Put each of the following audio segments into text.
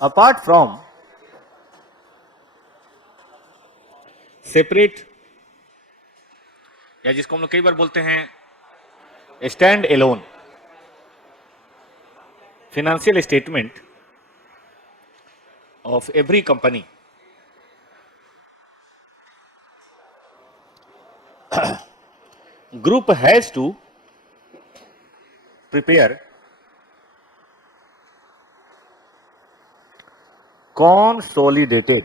apart from separate, या जिसको हम लोग कई बार बोलते हैं stand alone financial statement of every company, group has to prepare consolidated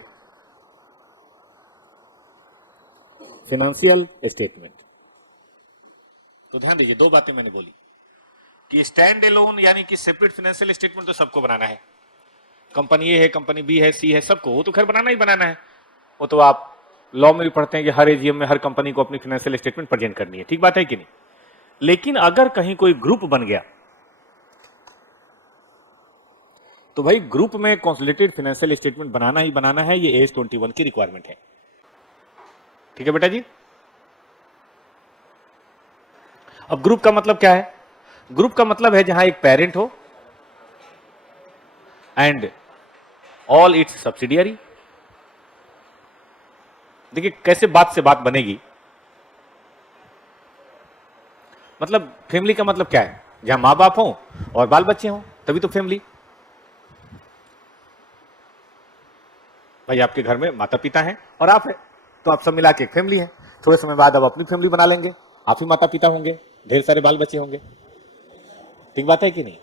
financial statement. तो ध्यान दीजिए, दो बातें मैंने बोली कि स्टैंड एलोन यानी कि सेपरेट फाइनेंशियल स्टेटमेंट तो सबको बनाना है, कंपनी ए है, कंपनी बी है, सी है, सबको, वो तो खैर बनाना ही बनाना है। वो तो आप लॉ में भी पढ़ते हैं कि हर एजीएम में हर कंपनी को अपनी फाइनेंशियल स्टेटमेंट प्रेजेंट करनी है, ठीक बात है कि नहीं। लेकिन अगर कहीं कोई ग्रुप बन गया तो भाई ग्रुप में कंसोलिडेटेड फाइनेंशियल स्टेटमेंट बनाना ही बनाना है, ये AS21 की रिक्वायरमेंट है। ठीक है बेटा जी। अब ग्रुप का मतलब क्या है? ग्रुप का मतलब है जहां एक पेरेंट हो एंड ऑल इट्स सब्सिडियरी। देखिए कैसे बात से बात बनेगी, मतलब फैमिली का मतलब क्या है? जहां मां बाप हो और बाल बच्चे हो, तभी तो फैमिली। भाई आपके घर में माता पिता हैं और आप हैं, तो आप सब मिला के एक फैमिली है। थोड़े समय बाद आप अपनी फैमिली बना लेंगे, आप ही माता पिता होंगे, ढेर सारे बाल बच्चे होंगे, ठीक बात है कि नहीं।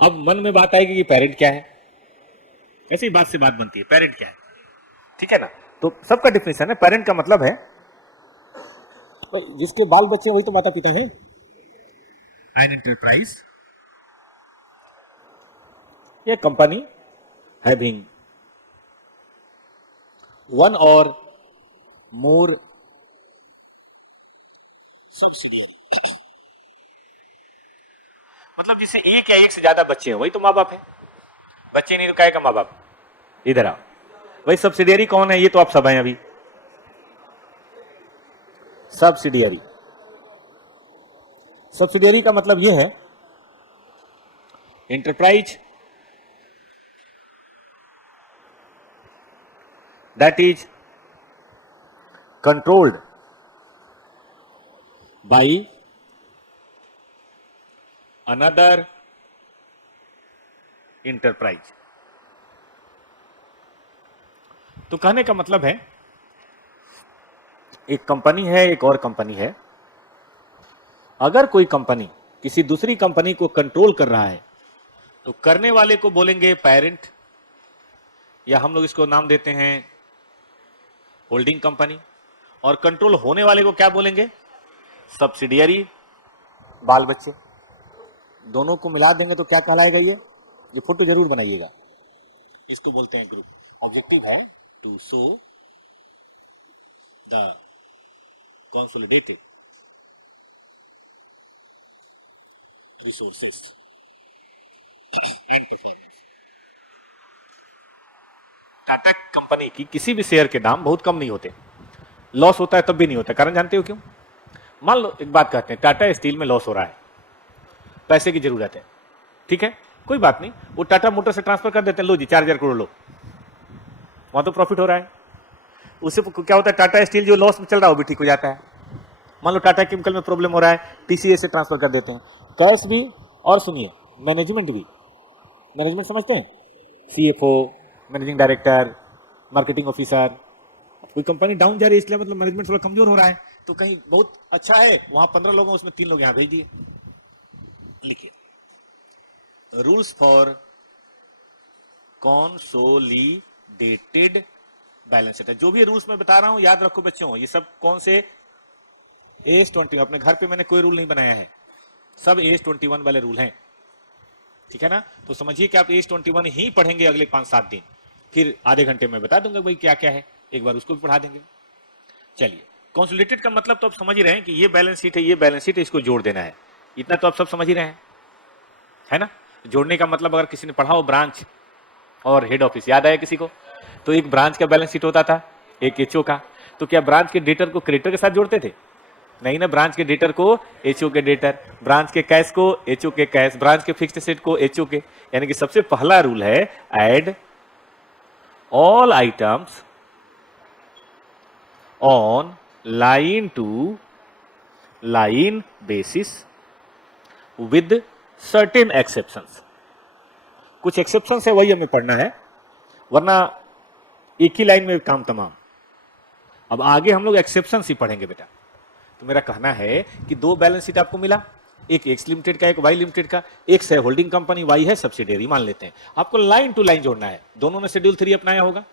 अब मन में बात आएगी कि पेरेंट क्या है, ऐसे ही बात से बात बनती है, पेरेंट क्या है, ठीक है ना। तो सबका डिफिनेशन है, पेरेंट का मतलब है भाई जिसके बाल बच्चे वही तो माता पिता है। एन एंटरप्राइज ये कंपनी हैविंग वन और मोर सब्सिडियरी, मतलब जिसे एक या एक से ज्यादा बच्चे हैं वही तो माँ बाप है। बच्चे नहीं तो क्या का माँ बाप। इधर आओ, वही सब्सिडियरी कौन है? ये तो आप सब हैं अभी। सब्सिडियरी, सब्सिडियरी का मतलब ये है enterprise that is controlled by another enterprise। तो कहने का मतलब है एक कंपनी है, एक और कंपनी है, अगर कोई कंपनी किसी दूसरी कंपनी को कंट्रोल कर रहा है तो करने वाले को बोलेंगे पेरेंट, या हम लोग इसको नाम देते हैं होल्डिंग कंपनी, और कंट्रोल होने वाले को क्या बोलेंगे? सब्सिडियरी, बाल बच्चे। दोनों को मिला देंगे तो क्या कहलाएगा? ये फोटो जरूर बनाइएगा। इसको बोलते हैं ग्रुप। ऑब्जेक्टिव है to show the consolidated resources and performance. Tata company की किसी भी शेयर के दाम बहुत कम नहीं होते, लॉस होता है तब भी नहीं होता। कारण जानते हो क्यों? मान लो एक बात कहते हैं, टाटा स्टील में लॉस हो रहा है, पैसे की जरूरत है, ठीक है, कोई बात नहीं, वो टाटा मोटर से ट्रांसफर कर देते हैं, लो जी 4000 करोड़ लो, वहां तो प्रॉफिट हो रहा है। उससे क्या होता है? टाटा स्टील जो लॉस में चल रहा है वो भी ठीक हो जाता है। मान लो टाटा केमिकल में प्रॉब्लम हो रहा है, टीसीएस से ट्रांसफर कर देते हैं, कैश भी और सुनिए मैनेजमेंट भी। मैनेजमेंट समझते हैं? CFO, managing director, marketing officer. कोई कंपनी डाउन जा रही है इसलिए मतलब मैनेजमेंट थोड़ा कमजोर हो रहा है, तो कहीं बहुत अच्छा है वहां 15 लोग हैं, उसमें 3 लोग यहां भेज दिए। लिखिए rules for consolidated balance sheet. जो भी रूल्स मैं बता रहा हूं याद रखो बच्चों, ये सब कौन से? AS21। अपने घर पे मैंने कोई रूल नहीं बनाया है, सब AS21 वाले रूल हैं, ठीक है ना। तो समझिए कि आप AS21 ही पढ़ेंगे अगले 5-7 दिन, फिर आधे घंटे में बता दूंगा भाई क्या क्या है, एक बार उसको भी पढ़ा देंगे। चलिए, कंसोलिडेटेड का मतलब तो आप समझ ही रहे हैं कि ये बैलेंस शीट है, ये बैलेंस शीट है, इसको जोड़ देना है, इतना तो आप सब समझ ही रहे हैं, है ना। जोड़ने का मतलब अगर किसी ने पढ़ा हो ब्रांच और हेड ऑफिस, याद आया किसी को? तो एक ब्रांच का बैलेंस शीट होता था, एक एचओ का, तो क्या ब्रांच के डेटर को क्रेडिटर के साथ जोड़ते थे? नहीं ना, ब्रांच के डेटर को एचओ के डेटर, ब्रांच के कैश को एचओ के कैश, ब्रांच के फिक्स्ड एसेट को एचओ के। यानी कि सबसे पहला रूल है add all items on line to line basis with certain exceptions. कुछ एक्सेप्शंस है, वही हमें पढ़ना है, वरना एक ही लाइन में काम तमाम। अब आगे हम लोग एक्सेप्शंस ही पढ़ेंगे बेटा। तो मेरा कहना है कि दो बैलेंस शीट आपको मिला, एक एक्स लिमिटेड का, एक वाई लिमिटेड का। एक्स है होल्डिंग कंपनी, वाई है सब्सिडियरी मान लेते हैं। आपको लाइन टू लाइन जोड़ना है। दोनों ने शेड्यूल 3 अपनाया होगा,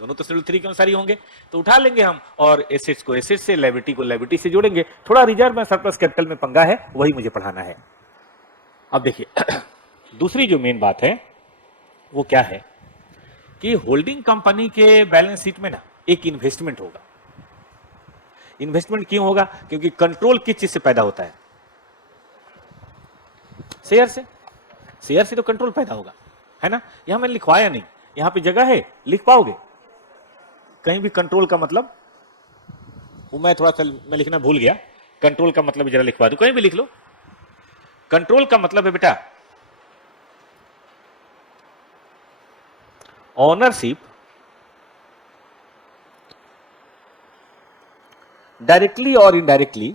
दोनों तो शेड्यूल 3 के अनुसार ही होंगे। तो उठा लेंगे हम और एसेट्स को एसेट्स से, लायबिलिटी को लायबिलिटी से जोड़ेंगे। थोड़ा रिजर्व में सरप्लस कैपिटल में पंगा है, वही मुझे पढ़ाना है। अब देखिए दूसरी जो मेन बात है वो क्या है कि होल्डिंग कंपनी के बैलेंस शीट में ना एक इन्वेस्टमेंट होगा। इन्वेस्टमेंट क्यों होगा? क्योंकि कंट्रोल किस चीज से पैदा होता है? शेयर से। शेयर से तो कंट्रोल पैदा होगा, है ना। यहां मैंने लिखवाया नहीं, यहां पे जगह है, लिख पाओगे कहीं भी कंट्रोल का मतलब? वो मैं थोड़ा सा मैं लिखना भूल गया। कंट्रोल का मतलब जरा लिखवा दो, कहीं भी लिख लो। कंट्रोल का मतलब है बेटा ओनरशिप डायरेक्टली और इनडायरेक्टली,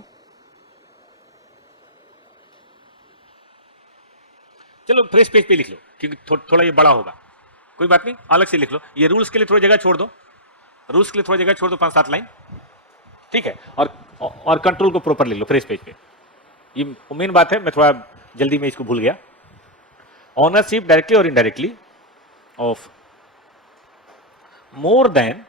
चलो फ्रेश पेज पे लिख लो क्योंकि थोड़ा ये बड़ा होगा, कोई बात नहीं, अलग से लिख लो। ये रूल्स के लिए थोड़ी जगह छोड़ दो, रूल्स के लिए थोड़ी जगह छोड़ दो, 5-7 लाइन, ठीक है। और कंट्रोल को प्रॉपर लिख लो फ्रेश पेज पे। ये मेन बात है, मैं थोड़ा जल्दी में इसको भूल गया। ओनरशिप डायरेक्टली और indirectly of more than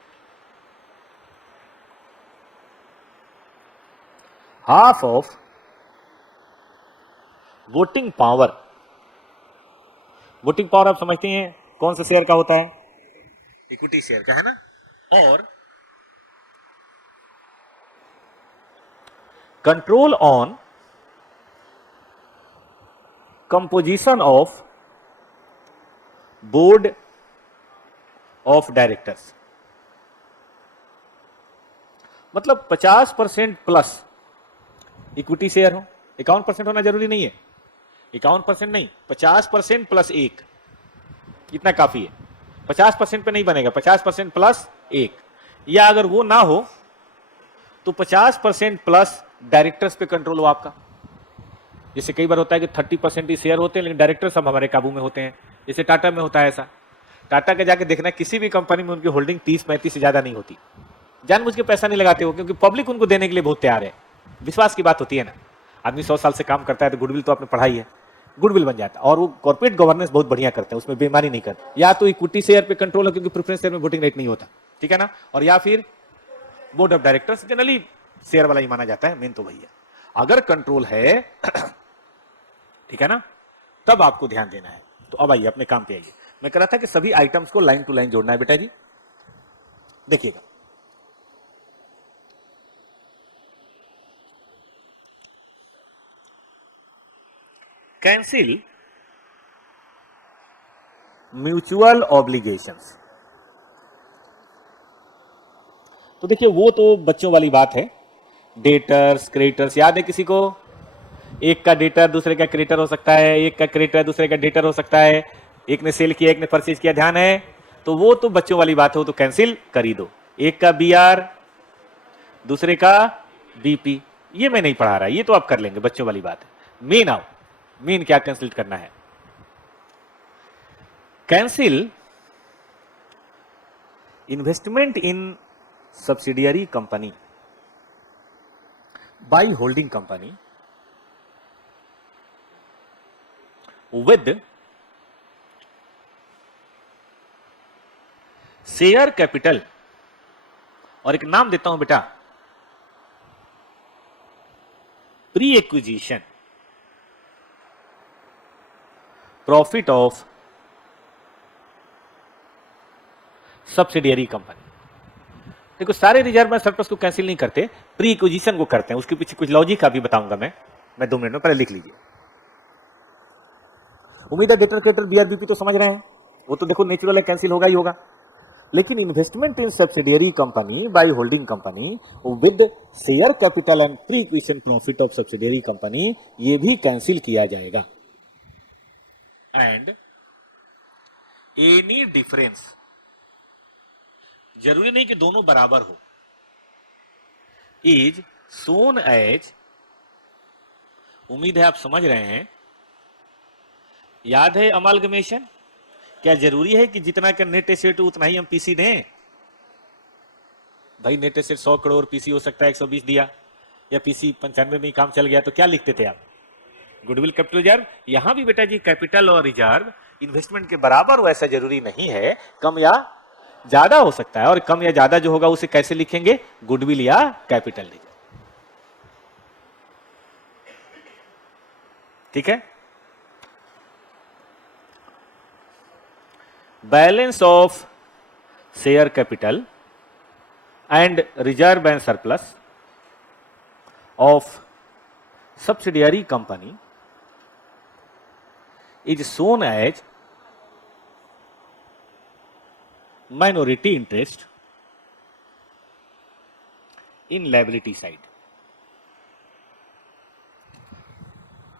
half of voting power. Voting power आप समझते हैं कौन सा शेयर का होता है? इक्विटी शेयर का, है ना। और control on composition of board of directors. मतलब 50% प्लस इक्विटी शेयर हो। 51% होना जरूरी नहीं है, 51% नहीं, 50% प्लस 1, इतना काफी है। 50% पे नहीं बनेगा, 50% प्लस 1, या अगर वो ना हो तो 50% प्लस डायरेक्टर्स पे कंट्रोल हो आपका। जैसे कई बार होता है कि 30% ही शेयर होते हैं लेकिन डायरेक्टर सब हमारे काबू में होते हैं। जैसे टाटा में होता है ऐसा। टाटा के जाके देखना, किसी भी कंपनी में उनकी होल्डिंग 30-35 से ज्यादा नहीं होती। जानबूझ के पैसा नहीं लगाते हो क्योंकि पब्लिक उनको देने के लिए बहुत तैयार है। विश्वास की बात होती है ना। आदमी 100 साल से काम करता है तो गुडविल तो आपने पढ़ाई है, गुडविल बन जाता है। और वो कॉर्पोरेट गवर्नेंस बहुत बढ़िया करते हैं, उसमें बेईमानी नहीं करते। या तो इक्विटी शेयर पे कंट्रोल है क्योंकि प्रेफरेंस शेयर में वोटिंग रेट नहीं होता, ठीक है ना। और या फिर board of directors generally share वाला ही माना जाता है, मेन तो वही है। अगर कंट्रोल है ठीक है ना, तब आपको ध्यान देना है। तो अब आइए अपने काम पे आइए। मैं कह रहा था कि सभी आइटम्स को लाइन टू लाइन जोड़ना है बेटा जी। देखिएगा, कैंसिल म्यूचुअल ऑब्लिगेशंस। तो देखिए वो तो बच्चों वाली बात है। डेटर्स क्रेडिटर्स याद है किसी को? एक का डेटर दूसरे का क्रेडिटर हो सकता है, एक का क्रेडिटर दूसरे का डेटर हो सकता है, एक ने सेल किया एक ने परचेज किया, ध्यान है। तो वो तो बच्चों वाली बात है, वो तो कैंसिल कर ही दो। एक का बीआर दूसरे का बीपी, ये मैं नहीं पढ़ा रहा, ये तो आप कर लेंगे, बच्चों वाली बात है। मेन आओ, मेन क्या कैंसिल करना है? Cancel investment in subsidiary company by holding company with share capital, और एक नाम देता हूं बेटा, pre acquisition profit of subsidiary company. देखो सारे रिजर्व में सरप्लस को कैंसिल नहीं करते, प्री एक्विजिशन को करते हैं। उसके पीछे कुछ लॉजिक का भी बताऊंगा मैं 2 मिनट में, पहले लिख लीजिए। उम्मीद है डेटर क्रेडिटर बीआरबीपी तो समझ रहे हैं, वो तो देखो नेचुरल है, कैंसिल होगा ही होगा। लेकिन investment in subsidiary company by holding company with share capital and pre acquisition profit of subsidiary company ये भी कैंसिल किया जाएगा। एंड एनी डिफरेंस, जरूरी नहीं कि दोनों बराबर हो, इज सोन एज, उम्मीद है आप समझ रहे हैं, याद है अमालगमेशन, क्या जरूरी है कि जितना का नेट एसेट उतना ही हम पीसी दें? भाई नेट एसेट 100 करोड़, पीसी हो सकता है 120 दिया, या पीसी 95 में काम चल गया, तो क्या लिखते थे आप? Goodwill capital reserve. यहां भी बेटा जी कैपिटल और रिजर्व इन्वेस्टमेंट के बराबर हो ऐसा जरूरी नहीं है, कम या ज्यादा हो सकता है, और कम या ज्यादा जो होगा उसे कैसे लिखेंगे? गुडविल या कैपिटल रिजर्व। ठीक है। Balance of share capital and reserve and surplus of subsidiary company is shown as minority interest in liability side.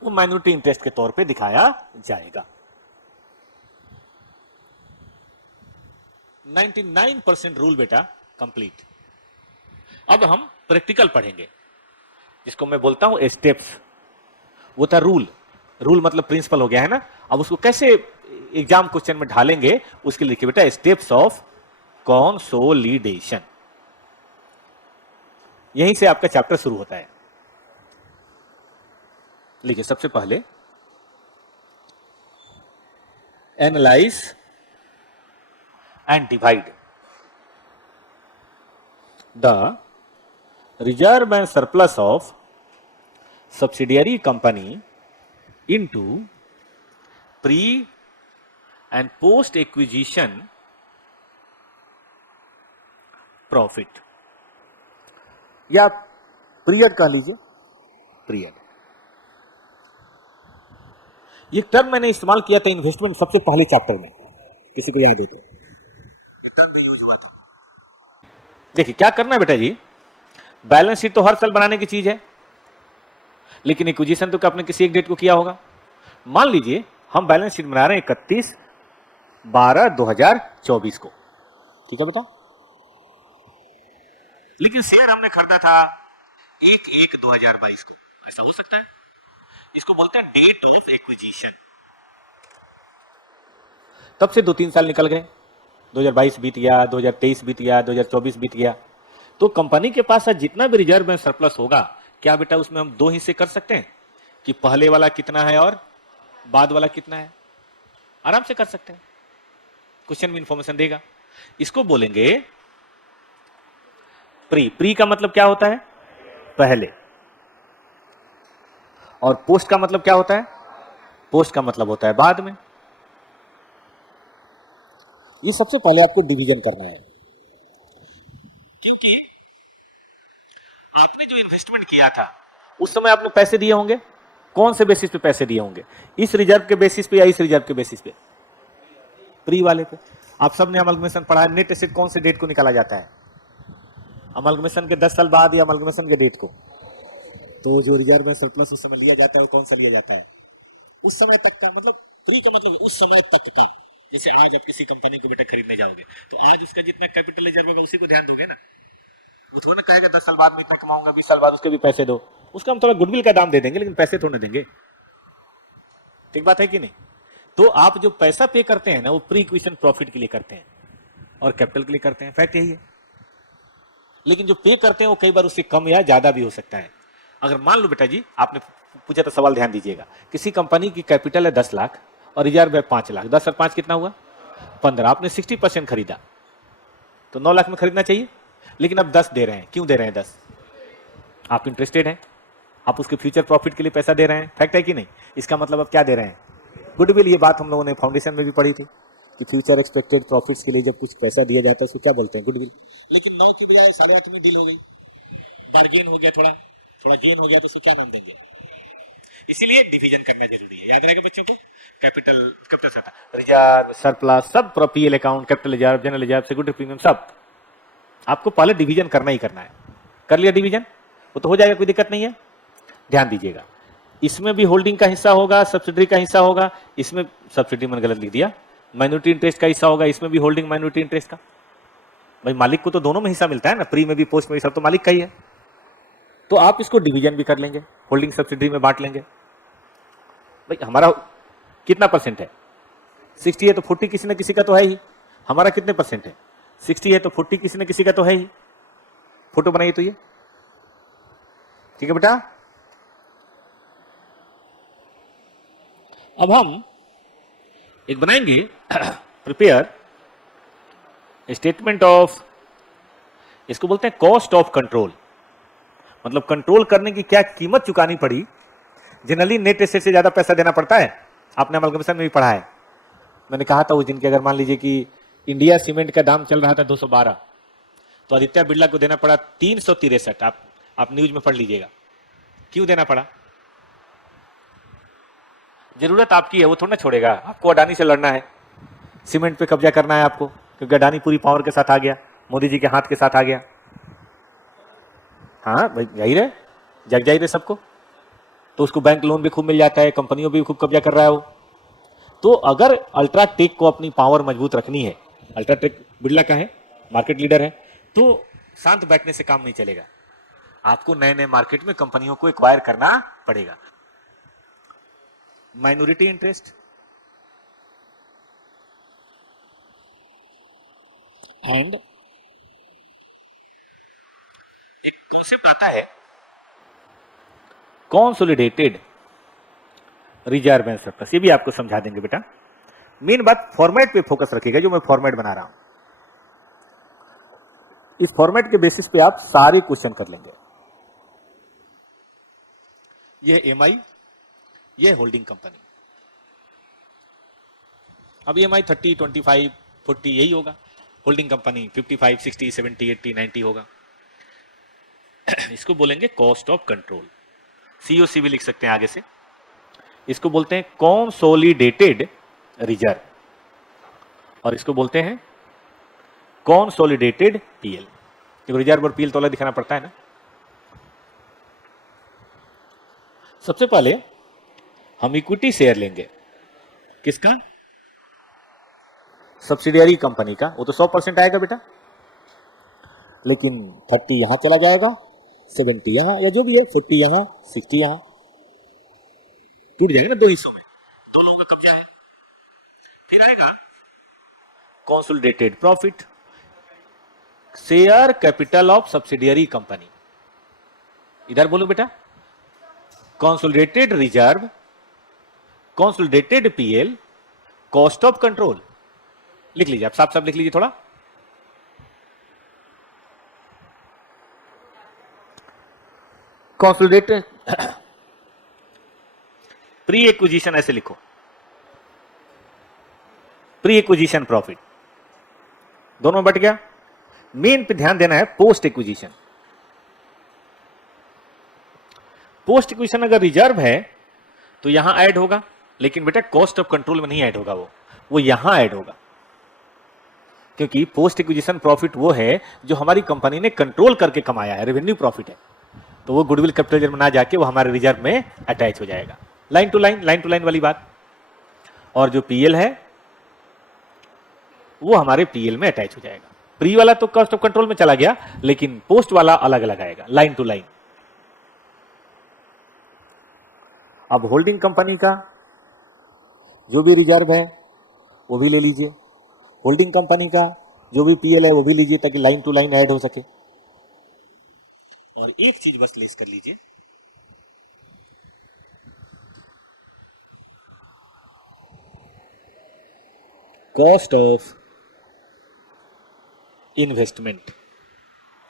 वो माइनॉरिटी इंटरेस्ट के तौर पे दिखाया जाएगा। 99% रूल बेटा कंप्लीट। अब हम प्रैक्टिकल पढ़ेंगे, जिसको मैं बोलता हूं स्टेप्स। वो था रूल, रूल मतलब प्रिंसिपल हो गया है ना। अब उसको कैसे एग्जाम क्वेश्चन में ढालेंगे उसके लिए लिखिए बेटा स्टेप्स ऑफ कंसोलिडेशन। यहीं से आपका चैप्टर शुरू होता है। लिखिए सबसे पहले analyse and divide the reserve and surplus of subsidiary company into pre and post acquisition profit, या पीरियड कह लीजिए, पीरियड। ये टर्म मैंने इस्तेमाल किया था इन्वेस्टमेंट सबसे पहले चैप्टर में, किसी को याद है तो। देखिए क्या करना है बेटा जी, बैलेंस शीट तो हर साल बनाने की चीज है, लेकिन एक्विजिशन तो आपने किसी एक डेट को किया होगा। मान लीजिए हम बैलेंस शीट बना रहे हैं 31/12/2024 को, ठीक है बेटा। लेकिन शेयर हमने खरीदा था 1/1/2022 को, ऐसा हो सकता है। इसको बोलते हैं डेट ऑफ एक्विजिशन। तब से 2-3 साल निकल गए, 2022 बीत गया, 2023 बीत गया, 2024 बीत गया। तो कंपनी के पास जितना भी रिजर्व में सरप्लस होगा, क्या बेटा उसमें हम 2 हिस्से कर सकते हैं कि पहले वाला कितना है और बाद वाला कितना है? आराम से कर सकते हैं, क्वेश्चन में इंफॉर्मेशन देगा। इसको बोलेंगे प्री। प्री का मतलब क्या होता है? पहले। और पोस्ट का मतलब क्या होता है? पोस्ट का मतलब होता है बाद में। ये सबसे पहले आपको डिवीजन करना है, क्योंकि आपने जो इन्वेस्टमेंट किया था उस समय आपने पैसे दिए होंगे। कौन से बेसिस पे पैसे दिए होंगे? इस रिजर्व के बेसिस पे या इस रिजर्व के बेसिस पे? प्री वाले पे। आप सबने अमलगमेशन पढ़ा है, नेट एसेट कौन से डेट को निकाला जाता है? अमलगमेशन के 10 साल बाद या अमलगमेशन के डेट को। तो जो रिजर्व में सरप्लस उस समय लिया जाता है वो कौन सा लिया जाता है? उस समय तक का। मतलब प्री का मतलब उस समय तक का। जैसे आज आप किसी कंपनी को बेटा खरीदने जाओगे तो आज उसका जितना कैपिटल रिजर्व होगा उसी को ध्यान दोगे ना। वो थोड़ा ना कहेगा 10 साल बाद में इतना कमाऊंगा, 20 साल बाद उसके भी पैसे दो। उसका हम थोड़ा गुडविल का दाम दे देंगे, लेकिन पैसे थोड़ा देंगे। ठीक बात है कि नहीं? तो आप जो पैसा पे करते हैं ना, वो प्री इक्विशन प्रॉफिट के लिए करते हैं और कैपिटल के लिए करते हैं। फैक्ट यही है। लेकिन जो पे करते हैं वो कई बार उससे कम या ज्यादा भी हो सकता है। अगर मान लो बेटा जी, आपने पूछा तो सवाल ध्यान दीजिएगा, किसी कंपनी की कैपिटल है 10 लाख और रिजर्व है 5 लाख। 10 और 5 कितना हुआ? 15। आपने 60% खरीदा तो 9 लाख में खरीदना चाहिए, लेकिन अब 10 दे रहे हैं। क्यों दे रहे हैं 10? आप इंटरेस्टेड हैं, आप उसके फ्यूचर प्रॉफिट के लिए पैसा दे रहे हैं। फैक्ट है कि नहीं? इसका मतलब अब क्या दे रहे हैं? गुडविल। ये बात हम लोगों ने फाउंडेशन में भी पढ़ी थी कि फ्यूचर एक्सपेक्टेड प्रॉफिट्स के लिए जब कुछ पैसा दिया जाता है उसको क्या बोलते हैं? गुडविल। लेकिन 9 की बजाय 8.5 में डील हो गई, बार्गेन हो गया, थोड़ा गेन हो गया, तो उसको क्या नाम देंगे? इसीलिए डिवीजन करना जरूरी है, याद रहेगा बच्चों को। कैपिटल कैपिटल रिजर्व, सरप्लस, सब PL account, capital reserve, general reserve, security premium, सब आपको पहले डिवीजन करना ही करना है। कर लिया डिवीजन, वो तो हो जाएगा, कोई दिक्कत नहीं है। ध्यान दीजिएगा, इसमें भी होल्डिंग का हिस्सा होगा, सब्सिडरी का हिस्सा होगा, इसमें सब्सिडी मैंने गलत लिख दिया, माइनॉरिटी इंटरेस्ट का हिस्सा होगा, इसमें भी होल्डिंग माइनॉरिटी इंटरेस्ट का। भाई मालिक को तो दोनों में हिस्सा मिलता है ना, प्री में भी पोस्ट में भी, सब तो मालिक का ही है। तो आप इसको डिवीजन भी कर लेंगे, होल्डिंग सब्सिडरी में बांट लेंगे। भाई हमारा कितना परसेंट है, 60 है तो 40 किसी न किसी का तो है ही। हमारा कितने परसेंट है, 60 है तो 40 किसी न किसी का तो है ही। फोटो बनाइए तो ये ठीक है बेटा। अब हम एक बनाएंगे प्रिपेयर स्टेटमेंट ऑफ, इसको बोलते हैं कॉस्ट ऑफ कंट्रोल, मतलब कंट्रोल करने की क्या कीमत चुकानी पड़ी। जनरली नेट एसेट से ज्यादा पैसा देना पड़ता है, आपने अमलगमिशन में भी पढ़ा है। मैंने कहा था उस दिन के, अगर मान लीजिए कि इंडिया सीमेंट का दाम चल रहा था 212, तो आदित्य बिरला को देना पड़ा 363। आप न्यूज में पढ़ लीजिएगा क्यों देना पड़ा। जरूरत आपकी है, वो थोड़ा ना छोड़ेगा। आपको अडानी से लड़ना है, सीमेंट पे कब्जा करना है आपको, क्योंकि अडानी पूरी पावर के साथ आ गया, मोदी जी के हाथ के साथ आ गया। हाँ भाई जाहिर है, जग जाहिर है सबको। तो उसको बैंक लोन भी खूब मिल जाता है, कंपनियों भी खूब कब्जा कर रहा है वो। तो अगर अल्ट्राटेक को अपनी पावर मजबूत रखनी है, अल्ट्राटेक बिरला का है, मार्केट लीडर है, तो शांत बैठने से काम नहीं चलेगा। आपको नए नए मार्केट में कंपनियों को एक्वायर करना पड़ेगा। माइनॉरिटी इंटरेस्ट एंड एक कॉन्सेप्ट आता है कंसोलिडेटेड रिजर्व एंड सरप्लस, ये भी आपको समझा देंगे बेटा। मेन बात फॉर्मेट पे फोकस रखिएगा, जो मैं फॉर्मेट बना रहा हूं। इस फॉर्मेट के बेसिस पे आप सारे क्वेश्चन कर लेंगे। ये एमआई, ये होल्डिंग कंपनी। अब एमआई 30, 25, 40 यही होगा, होल्डिंग कंपनी 55, 60, 70, 80, 90 होगा। इसको बोलेंगे कॉस्ट ऑफ कंट्रोल, सीओसी भी लिख सकते हैं आगे से। इसको बोलते हैं कंसोलिडेटेड रिजर्व, और इसको बोलते हैं कंसोलिडेटेड पीएल। क्योंकि रिजर्व और पीएल तो अलग दिखाना पड़ता है ना। सबसे पहले हम इक्विटी शेयर लेंगे, किसका, सब्सिडियरी कंपनी का। वो तो 100% आएगा बेटा, लेकिन 30 यहां चला जाएगा, 70 यहां, या जो भी है, 40 यहां, 60 यहां, टूट जाएगा ना दो हिस्सों में, दो लोगों का कब्जा है। फिर आएगा consolidated profit, share capital of subsidiary company. इधर बोलो बेटा, consolidated reserve, consolidated PL, cost of control. लिख लीजिए, आप साफ साफ लिख लीजिए थोड़ा। कंसोलिडेटेड प्री एक्विजिशन ऐसे लिखो, प्री एक्विजिशन प्रॉफिट, दोनों बट गया। मेन पे ध्यान देना है पोस्ट एक्विजिशन। पोस्ट एक्विजिशन अगर रिजर्व है तो यहां ऐड होगा, लेकिन बेटा कॉस्ट ऑफ कंट्रोल में नहीं ऐड होगा, वो यहां ऐड होगा। क्योंकि पोस्ट एक्विजिशन प्रॉफिट वो है जो हमारी कंपनी ने कंट्रोल करके कमाया है, रेवेन्यू प्रॉफिट है, तो वो गुडविल कैपिटल रिजर्व में ना जाके वो हमारे रिजर्व में अटैच हो जाएगा, लाइन टू लाइन वाली बात। और जो पीएल है वो हमारे पीएल में अटैच हो जाएगा। प्री वाला तो कॉस्ट ऑफ कंट्रोल में चला गया, लेकिन पोस्ट वाला अलग अलग आएगा, लाइन टू लाइन। अब होल्डिंग कंपनी का जो भी रिजर्व है वो भी ले लीजिए, होल्डिंग कंपनी का जो भी पीएल है वो भी लीजिए, ताकि लाइन टू लाइन ऐड हो सके। और एक चीज बस लेस कर लीजिए, कॉस्ट ऑफ इन्वेस्टमेंट,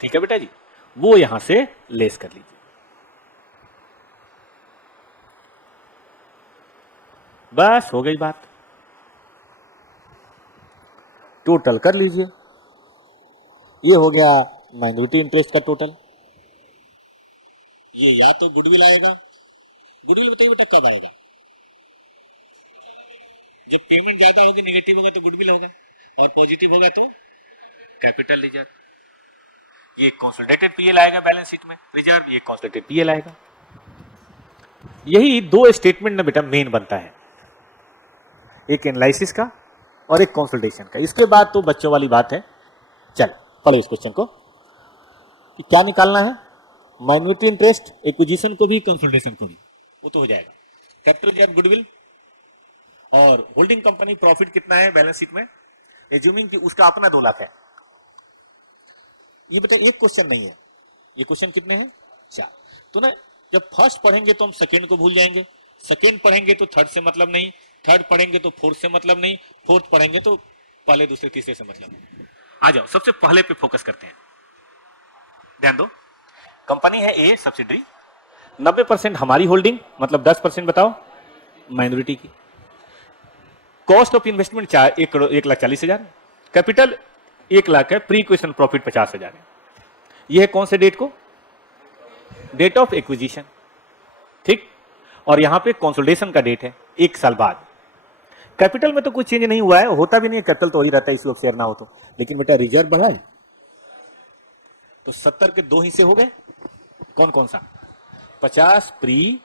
ठीक है बेटा जी, वो यहां से लेस कर लीजिए। बस हो गई बात, टोटल कर लीजिए। ये हो गया माइनॉरिटी इंटरेस्ट का टोटल, ये या तो गुडविल आएगा गुडविल बताइए बेटा कब आएगा? जब पेमेंट ज्यादा होगी, निगेटिव होगा तो गुडविल होगा, और पॉजिटिव होगा तो कैपिटल रिजर्व। ये कंसोलिडेटेड पीएल आएगा बैलेंस शीट में रिजर्व, ये कंसोलिडेटेड पीएल आएगा। यही दो स्टेटमेंट ना बेटा मेन बनता है, एक एनालिसिस का और एक कंसोलिडेशन का। इसके बाद तो बच्चों वाली बात है। चल पढ़ो इस क्वेश्चन को कि क्या निकालना है, माइनॉरिटी इंटरेस्ट, एक्विजिशन को भी कंसोलिडेशन को भी, वो तो हो जाएगा। कैपिटल रिजर्व, गुडविल और होल्डिंग कंपनी प्रॉफिट कितना है बैलेंस शीट में, एज्यूमिंग कि उसका अपना 2 लाख है। ये बेटा एक क्वेश्चन नहीं है, ये क्वेश्चन कितने हैं? 4। तो ना जब फर्स्ट पढ़ेंगे तो हम सेकंड को भूल जाएंगे, सेकंड पढ़ेंगे तो थर्ड से मतलब नहीं, थर्ड पढ़ेंगे तो फोर्थ से मतलब नहीं, फोर्थ पढ़ेंगे तो पहले दूसरे तीसरे से मतलब नहीं। आ जाओ सबसे पहले पे फोकस करते हैं। ध्यान दो, कंपनी है ए सब्सिडरी, 90% हमारी होल्डिंग, मतलब 10% बताओ माइनॉरिटी की। Cost of investment 1,40,000, capital 1 lakh है, प्री क्वेश्चन प्रॉफिट 50,000 है। यह है कौन से डेट को? डेट ऑफ एक्विजिशन, ठीक। और यहां पे कंसोलिडेशन का डेट है 1 साल बाद। कैपिटल में तो कुछ चेंज नहीं हुआ है, होता भी नहीं है, कैपिटल तो वही रहता है इशू ऑफ शेयर ना हो तो। लेकिन बेटा रिजर्व बढ़ा है, तो 70 के 2 हिस्से हो गए। कौन कौन सा? 50 प्री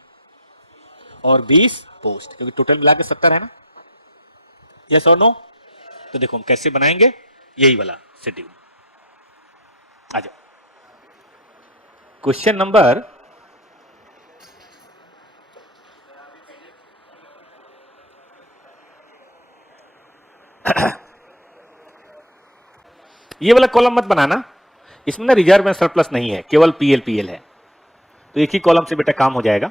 और 20 पोस्ट, क्योंकि टोटल मिला के 70 है ना। यस और नो? तो देखो हम कैसे बनाएंगे, यही वाला शेड्यूल। आ जाओ क्वेश्चन नंबर ये वाला कॉलम मत बनाना, इसमें ना रिजर्व में सरप्लस नहीं है, केवल पीएल पीएल है, तो एक ही कॉलम से बेटा काम हो जाएगा।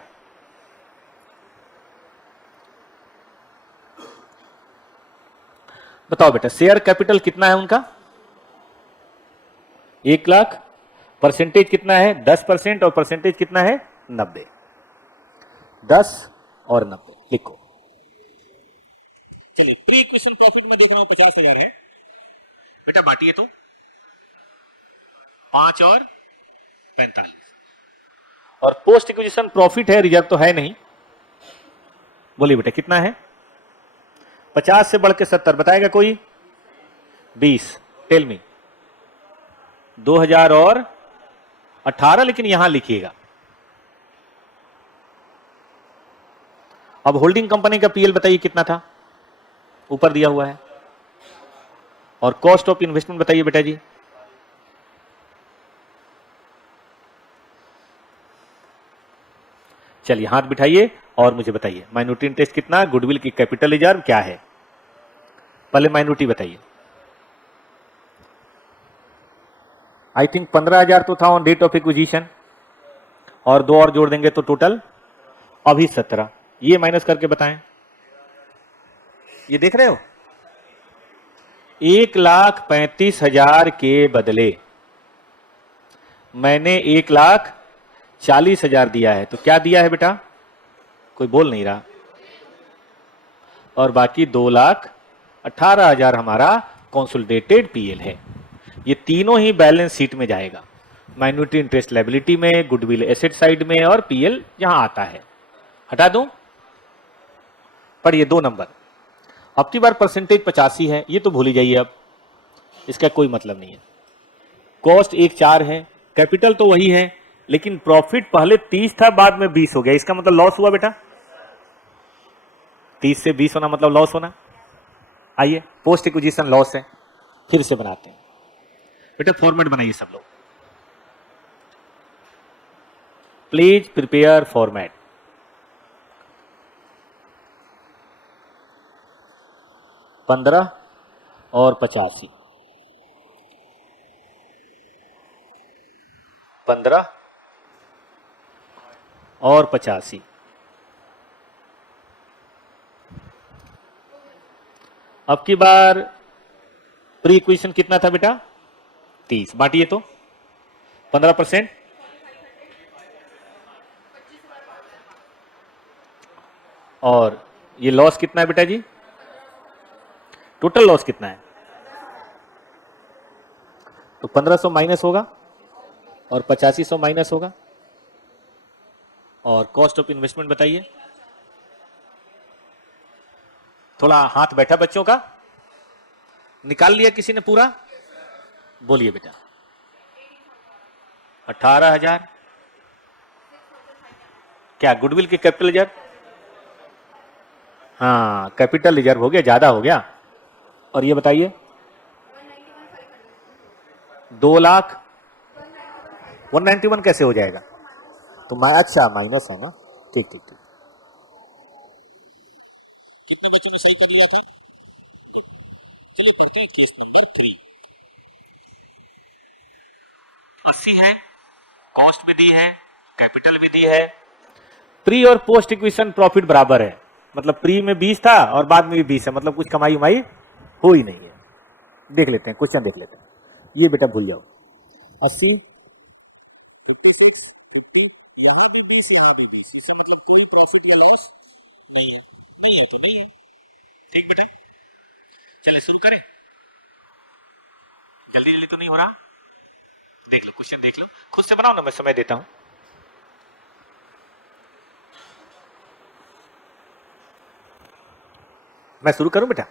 बताओ बेटा शेयर कैपिटल कितना है उनका? 1 लाख। परसेंटेज कितना है? 10%, और परसेंटेज कितना है? 90। 10 और 90 लिखो। चलिए प्री क्वेश्चन प्रॉफिट में देख रहा हूं 50,000 है बेटा, बांटिए तो 5 और 45। और पोस्ट एक्विजिशन प्रॉफिट है, रिजर्व तो है नहीं। बोलिए बेटा कितना है? 50 से बढ़ के 70 बताएगा कोई? 20। Tell me. 2018, लेकिन यहां लिखिएगा। अब होल्डिंग कंपनी का पीएल बताइए कितना था, ऊपर दिया हुआ है। और कॉस्ट ऑफ इन्वेस्टमेंट बताइए बेटा जी। चलिए हाथ बिठाइए और मुझे बताइए माइनॉरिटी इंटरेस्ट कितना, गुडविल की कैपिटल रिजर्व क्या है? पहले माइनॉरिटी बताइए। आई थिंक 15,000 तो था ऑन डेट ऑफ एक्विजिशन, और 2 और जोड़ देंगे तो टोटल अभी 17। ये माइनस करके बताएं। ये देख रहे हो, 1,35,000 के बदले मैंने 1,40,000 दिया है, तो क्या दिया है बेटा? कोई बोल नहीं रहा। और बाकी 2,18,000 हमारा कंसोलिडेटेड पीएल है। ये तीनों ही बैलेंस शीट में जाएगा, माइनॉरिटी इंटरेस्ट लायबिलिटी में, गुडविल एसेट साइड में, और पीएल यहां आता है। हटा दूं? पढ़िए 2 नंबर। अब की बार परसेंटेज 85 है, ये तो भूल ही जाइए, अब इसका कोई मतलब नहीं है। कॉस्ट 1,4 है, कैपिटल तो वही है, लेकिन प्रॉफिट पहले 30 था, बाद में 20 हो गया, इसका मतलब लॉस हुआ बेटा। 30 से 20 होना मतलब लॉस होना। आइए पोस्ट एक्विजिशन लॉस है, फिर से बनाते हैं बेटा। फॉर्मेट बनाइए सब लोग, प्लीज प्रिपेयर फॉर्मेट। पंद्रह और 85, 15 और 85। अब की बार प्री इक्वेशन कितना था बेटा? 30। बांटिए तो 15%, और ये लॉस कितना है बेटा जी? टोटल लॉस कितना है? तो 1500 माइनस होगा, और 8500 माइनस होगा, और कॉस्ट ऑफ इन्वेस्टमेंट बताइए। थोड़ा हाथ बैठा बच्चों का, निकाल लिया किसी ने पूरा? बोलिए बेटा। 18,000। क्या गुडविल के कैपिटल रिजर्व? हाँ, कैपिटल रिजर्व हो गया, ज्यादा हो गया। और ये बताइए 2 लाख 191 कैसे हो जाएगा? तो अच्छा माइनस है ना, ठीक ठीक ठीक। कितने बच्चों को सही कर दिया था? चलिए बढ़ते हैं केस नंबर 3। 80 है, कॉस्ट भी दी है, कैपिटल भी दी है, प्री और पोस्ट इक्विशन प्रॉफिट बराबर है, मतलब प्री में 20 था और बाद में भी 20 है, मतलब कुछ कमाई उमाई हो ही नहीं है। देख लेते हैं, क्वेश्चन देख लेते हैं। ये बेटा भूल जाओ, 80 56 50, यहां भी 20 यहां भी 20, इससे मतलब कोई प्रॉफिट या लॉस नहीं है। नहीं है तो नहीं है, ठीक बेटा। चलिए शुरू करें, जल्दी जल्दी तो नहीं हो रहा। देख लो क्वेश्चन, देख लो, खुद से बनाओ ना, मैं समय देता हूं। मैं शुरू करूं बेटा?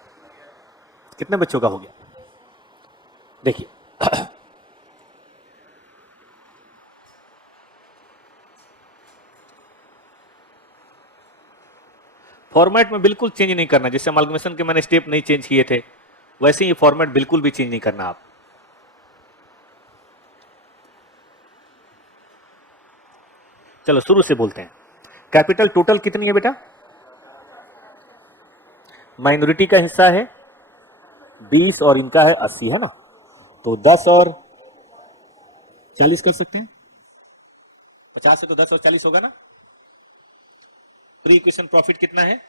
कितने बच्चों का हो गया? देखिए फॉर्मेट में बिल्कुल चेंज नहीं करना, जैसे अमाल्गमेशन के मैंने स्टेप नहीं चेंज किए थे, वैसे ही फॉर्मेट बिल्कुल भी चेंज नहीं करना आप। चलो शुरू से बोलते हैं। कैपिटल टोटल कितनी है बेटा? माइनॉरिटी का हिस्सा है 20 और इनका है 80, है ना? तो 10 और 40 कर सकते हैं। 50 है तो 10 और 40 होगा ना? प्री इक्विशन प्रॉफिट कितना है?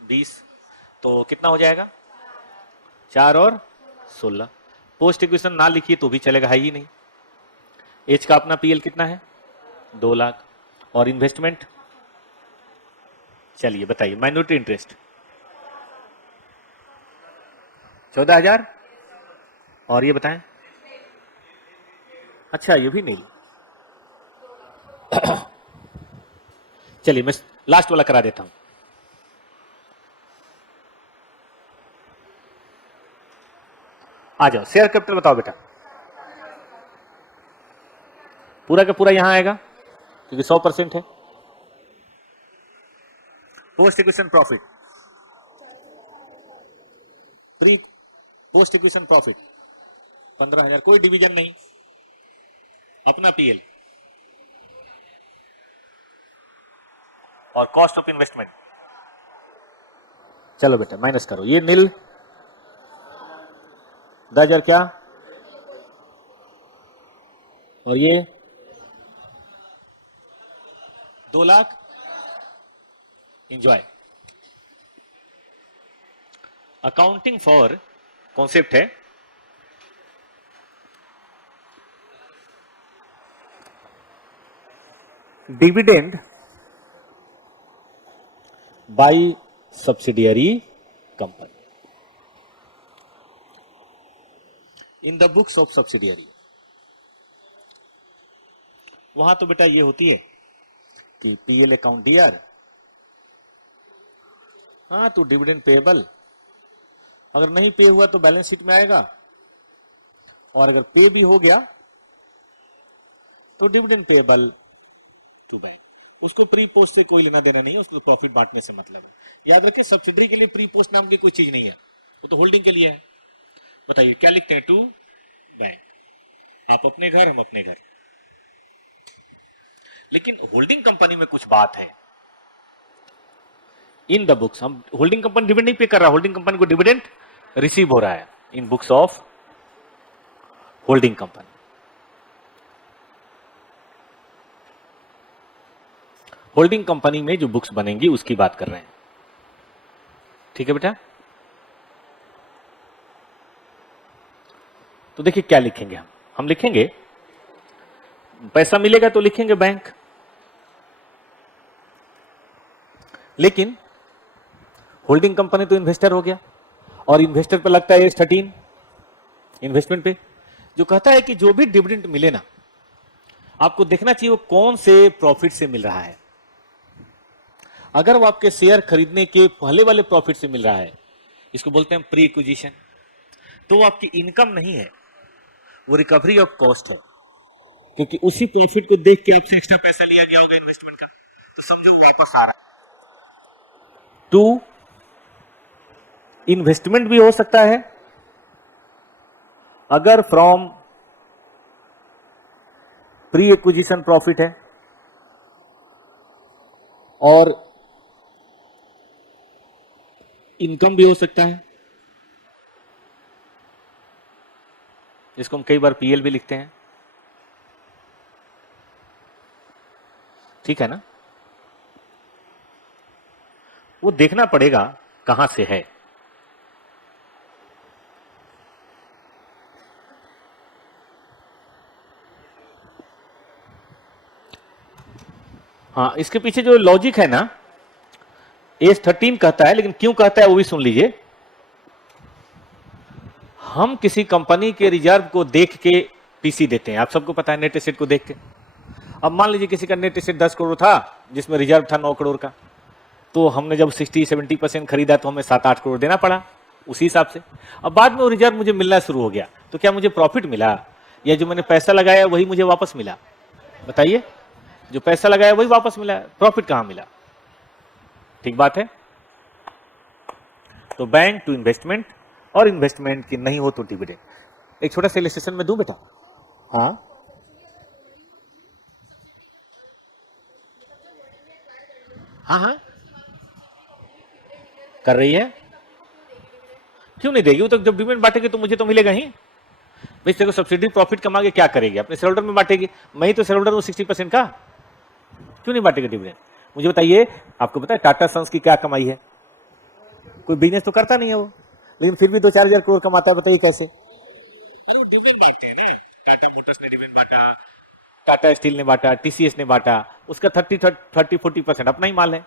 20, तो कितना हो जाएगा? 4 और 16। पोस्ट इक्विशन ना लिखिए तो भी चलेगा, है ही नहीं। एच का अपना पीएल कितना है? 2 लाख। और इन्वेस्टमेंट चलिए बताइए, माइनॉरिटी इंटरेस्ट 14,000। और ये बताएं, अच्छा ये भी नहीं। चलिए मैं लास्ट वाला करा देता हूं। आ जाओ, शेयर कैपिटल बताओ बेटा। पूरा का पूरा यहां आएगा क्योंकि 100% है। Post acquisition profit, pre post acquisition profit 15,000, कोई डिवीजन नहीं, अपना पीएल। और कॉस्ट ऑफ इन्वेस्टमेंट, चलो बेटा माइनस करो, ये नील 10,000 क्या, और ये 2 lakh. Enjoy. Accounting for concept है dividend by subsidiary company in the books of subsidiary. वहां तो बेटा ये होती है कि पीएल अकाउंट ईयर, हाँ तो डिविडेंड पेएबल, अगर नहीं पे हुआ तो बैलेंस शीट में आएगा, और अगर पे भी हो गया तो डिविडेंड पेएबल टू बैंक। उसको प्री पोस्ट से कोई लेना देना नहीं है, उसको प्रॉफिट बांटने से मतलब है। याद रखिए सब्सिडरी के लिए प्री पोस्ट नाम की कोई चीज नहीं है, वो तो होल्डिंग के लिए है। बताइए क्या लिखते हैं? To bank. आप अपने घर, हम अपने घर। लेकिन होल्डिंग कंपनी में कुछ बात है। इन द बुक्स, हम होल्डिंग कंपनी डिविडेंड नहीं पे कर रहा, होल्डिंग कंपनी को डिविडेंड रिसीव हो रहा है in books of holding company. Holding company में जो बुक्स बनेंगी उसकी बात कर रहे हैं, ठीक है बेटा? तो देखिए क्या लिखेंगे हम लिखेंगे पैसा मिलेगा तो लिखेंगे बैंक, लेकिन होल्डिंग कंपनी तो इन्वेस्टर हो गया, और इन्वेस्टर पे लगता है 13 इन्वेस्टमेंट पे, जो कहता है कि जो भी डिविडेंड मिले ना, आपको देखना चाहिए वो कौन से प्रॉफिट से मिल रहा है। अगर वो आपके शेयर खरीदने के पहले वाले प्रॉफिट से मिल रहा है, इसको बोलते हैं प्री एक्विजिशन, तो वो आपकी इनकम नहीं है, वो रिकवरी ऑफ कॉस्ट है, क्योंकि उसी प्रॉफिट को देख के आपसे एक्स्ट्रा पैसा लिया गया होगा इन्वेस्टमेंट का, तो समझो वापस आ रहा है। तो इन्वेस्टमेंट भी हो सकता है अगर फ्रॉम प्री एक्विजिशन प्रॉफिट है, और इनकम भी हो सकता है, जिसको हम कई बार पीएल भी लिखते हैं। ठीक है ना? वो देखना पड़ेगा कहां से है। हाँ, इसके पीछे जो लॉजिक है ना, एज 13 कहता है, लेकिन क्यों कहता है वो भी सुन लीजिए। हम किसी कंपनी के रिजर्व को देख के पीसी देते हैं, आप सबको पता है, नेट एसेट को देख के। अब मान लीजिए किसी का नेट एसेट 10 करोड़ था, जिसमें रिजर्व था 9 करोड़ का, तो हमने जब 60-70% खरीदा तो हमें 7-8 करोड़ देना पड़ा उसी हिसाब से। अब बाद में वो रिजर्व मुझे मिलना शुरू हो गया, तो क्या मुझे प्रॉफिट मिला, या जो मैंने पैसा लगाया वही मुझे वापस मिला? बताइए, जो पैसा लगाया वही वापस मिला, प्रॉफिट कहां मिला? ठीक बात है। तो बैंक टू इन्वेस्टमेंट, और इन्वेस्टमेंट की नहीं हो तो डिविडेंड। एक छोटा सा इलस्ट्रेशन में दूं बेटा? हाँ, हाँ हाँ कर रही है, क्यों नहीं देगी? वो तो जब डिविडेंड बांटेगी तो मुझे तो मिलेगा ही। भाई तेरे को सब्सिडी प्रॉफिट कमा के क्या करेगी? अपने शेयर होल्डर में बांटेगी। मैं ही तो शेयर होल्डर हूं 60% का, क्यों नहीं बांटेगी डिविडेंड? मुझे बताइए, आपको पता है टाटा सन्स की क्या कमाई है? कोई बिजनेस तो करता नहीं है वो, लेकिन फिर भी 2-4 हजार करोड़ कमाता है, बताइए कैसे? अरे वो डिविडेंड बांटते हैं ना, टाटा मोटर्स ने डिविडेंड बांटा, टाटा स्टील ने बांटा, टीसीएस ने बांटा, उसका 30-40% अपना ही माल है।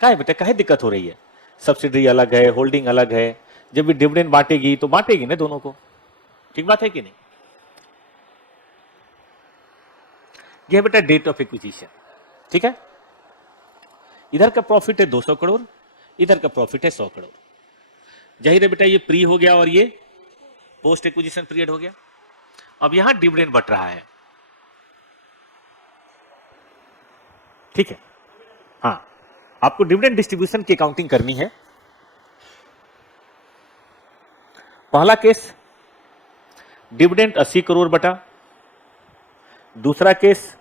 काहे बेटा, काहे दिक्कत हो रही है? सब्सिडी अलग है, होल्डिंग अलग है, जब भी डिविडेंड बांटेगी तो बांटेगी ना दोनों को। ठीक बात है कि नहीं? यह बेटा डेट ऑफ एक्विजिशन। ठीक है, इधर का प्रॉफिट है 200 करोड़, इधर का प्रॉफिट है 100 करोड़। जाहिर है बेटा ये प्री हो गया और ये पोस्ट एक्विजिशन पीरियड हो गया। अब यहां डिविडेंड बट रहा है। ठीक है, हाँ, आपको डिविडेंड डिस्ट्रीब्यूशन की अकाउंटिंग करनी है। पहला केस डिविडेंड 80 करोड़ बटा, दूसरा केस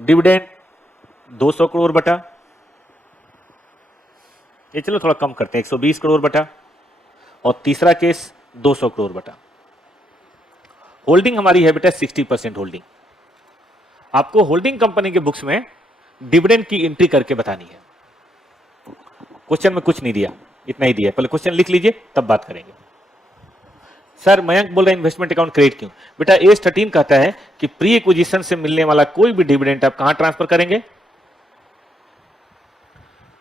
डिविडेंड 200 करोड़ बटा, ये चलो थोड़ा कम करते हैं, 120 करोड़ बटा, और तीसरा केस 200 करोड़ बटा। होल्डिंग हमारी है बेटा 60% होल्डिंग। आपको होल्डिंग कंपनी के बुक्स में डिविडेंड की एंट्री करके बतानी है। क्वेश्चन में कुछ नहीं दिया, इतना ही दिया, पहले क्वेश्चन लिख लीजिए तब बात करेंगे। सर मयंक बोल रहे हैं इन्वेस्टमेंट अकाउंट क्रिएट क्यों? बेटा एज 13 कहता है कि प्री एक्विजिशन से मिलने वाला कोई भी डिविडेंड आप कहां ट्रांसफर करेंगे?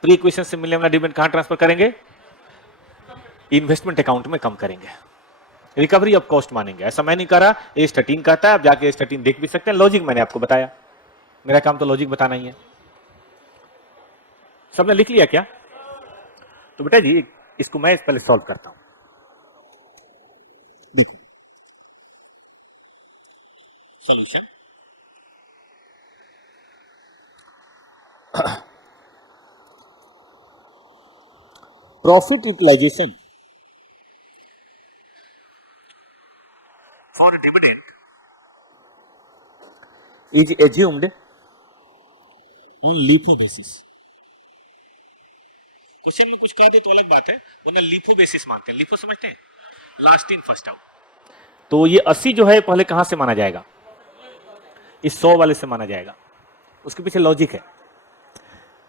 प्री एक्विजिशन से मिलने वाला डिविडेंड कहां ट्रांसफर करेंगे? इन्वेस्टमेंट अकाउंट में कम करेंगे, रिकवरी ऑफ कॉस्ट मानेंगे। ऐसा मैं नहीं करा, एज 13 कहता है, आप जाके एज 13 देख भी सकते हैं। लॉजिक मैंने आपको बताया, मेरा काम तो लॉजिक बताना ही है। सबने लिख लिया क्या? तो बेटा जी इसको मैं पहले सॉल्व करता हूं। देखो solution, profit utilisation for dividend is assumed on LIFO basis. Question में कुछ कह दे तो अलग बात है, वरना LIFO बेसिस मानते हैं। LIFO समझते हैं? Last in first out. तो ये 80 जो है पहले कहां से माना जाएगा? इस 100 वाले से माना जाएगा। उसके पीछे लॉजिक है।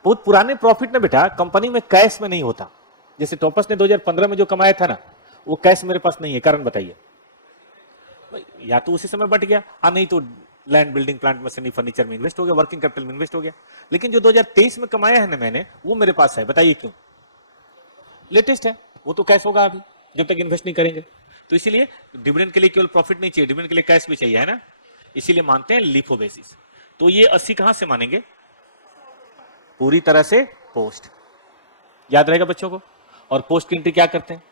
बहुत पुराने प्रॉफिट ना बेटा कंपनी में कैश में नहीं होता। जैसे टॉपस ने 2015 में जो कमाया था ना, वो कैश मेरे पास नहीं है। कारण बताइए? या तो उसी समय बट गया, नहीं तो land, building, plant, machinery, furniture में इन्वेस्ट हो गया, वर्किंग कैपिटल में इन्वेस्ट हो गया। लेकिन जो 2023 में कमाया है ना मैंने, वो मेरे पास है। बताइए क्यों? लेटेस्ट है, वो तो कैश होगा अभी जब तक इन्वेस्ट नहीं करेंगे। तो इसीलिए डिविडेंड के लिए केवल प्रॉफिट नहीं चाहिए, डिविडेंड के लिए कैश भी चाहिए, है ना? इसीलिए मानते हैं LIFO बेसिस। तो ये 80 कहां से मानेंगे? पूरी तरह से पोस्ट, याद रहेगा बच्चों को। और पोस्ट की एंट्री क्या करते हैं?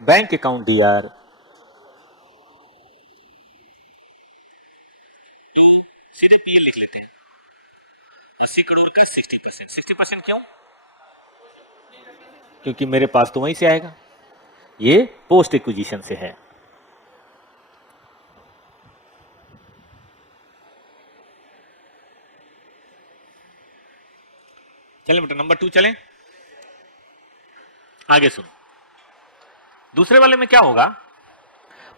बैंक अकाउंट डीआर, सीधे पीए लिख लेते हैं। 80 करोड़ का 60%, 60% क्यों? क्योंकि मेरे पास तो वहीं से आएगा, ये पोस्ट एक्विजिशन से है। चलें बेटा नंबर 2 चलें, आगे सुनो। दूसरे वाले में क्या होगा,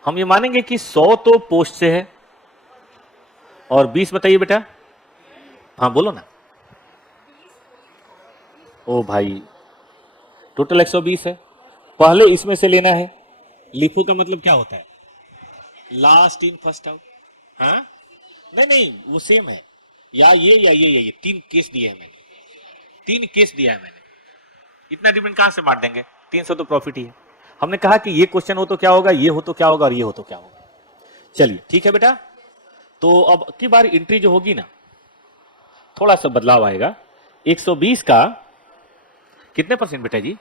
हम ये मानेंगे कि 100 तो पोस्ट से है और 20 बताइए बेटा, हाँ बोलो ना। ओ भाई टोटल 120 है, पहले इसमें से लेना है। लिफो का मतलब क्या होता है? Last in first out. हाँ नहीं नहीं वो सेम है, या ये 3 केस दिए हैं मैंने, 3 केस दिया है मैंने, इतना डिफरेंट कहां से बांट देंगे? 300 तो प्रॉफिट ही है। हमने कहा कि ये क्वेश्चन हो तो क्या होगा, ये हो तो क्या होगा, और ये हो तो क्या होगा। चलिए ठीक है बेटा, तो अब की बार एंट्री जो होगी ना, थोड़ा सा बदलाव आएगा। 120 का कितने परसेंट बेटा जी?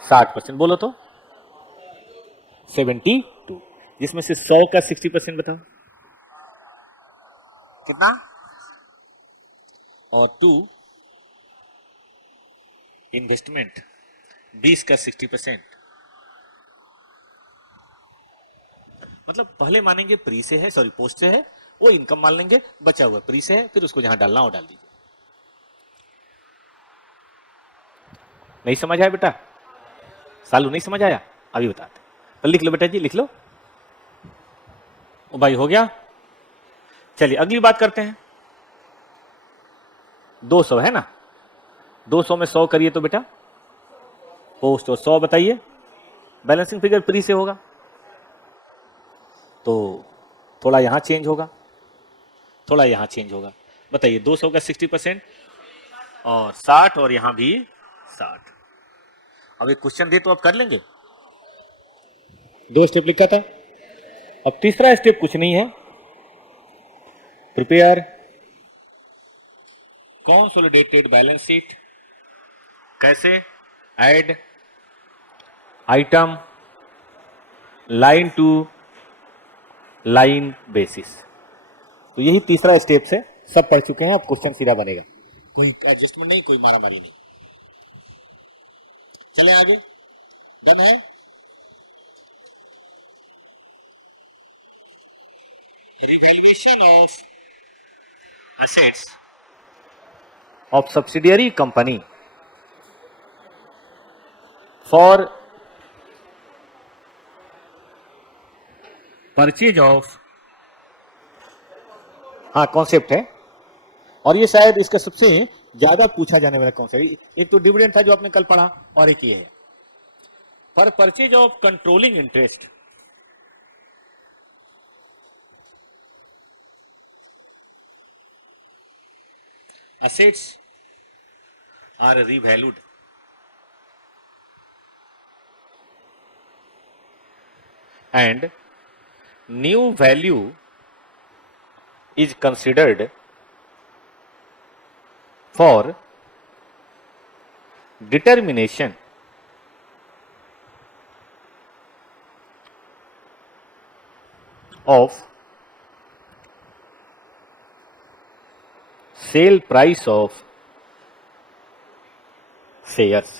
60%, बोलो तो 72, जिसमें से 100 का 60% बताओ कितना? और 2 इन्वेस्टमेंट 20 का 60%, मतलब पहले मानेंगे प्री से है, सॉरी पोस्ट से है, वो इनकम मान लेंगे, बचा हुआ प्री से है, फिर उसको जहां डालना हो डाल दीजिए। नहीं समझ आया बेटा? सालू नहीं समझ आया? अभी बताते, तो लिख लो बेटा जी, लिख लो। ओ भाई हो गया। चलिए अगली बात करते हैं। 200 है ना, 200 में 100 करिए तो बेटा पोस्ट और 100 बताइए, बैलेंसिंग फिगर प्री से होगा तो थोड़ा यहां चेंज होगा, थोड़ा यहां चेंज होगा। बताइए 200 का 60% और 60, और यहां भी 60। अब एक क्वेश्चन दे तो आप कर लेंगे। 2 स्टेप लिखा था, अब तीसरा स्टेप कुछ नहीं है, प्रिपेयर कंसोलिडेटेड बैलेंस शीट। कैसे? Add item line to line basis. तो यही तीसरा स्टेप से सब पढ़ चुके हैं, अब क्वेश्चन सीधा बनेगा, कोई एडजस्टमेंट नहीं, कोई मारामारी नहीं। चले आगे, डन है। Revaluation of assets of subsidiary company for purchase of, हाँ कॉन्सेप्ट है, और ये शायद इसका सबसे ज्यादा पूछा जाने वाला कॉन्सेप्ट। एक तो डिविडेंड था जो आपने कल पढ़ा, और एक ये है for purchase of controlling interest. assets are revalued and new value is considered for determination of sale price of shares।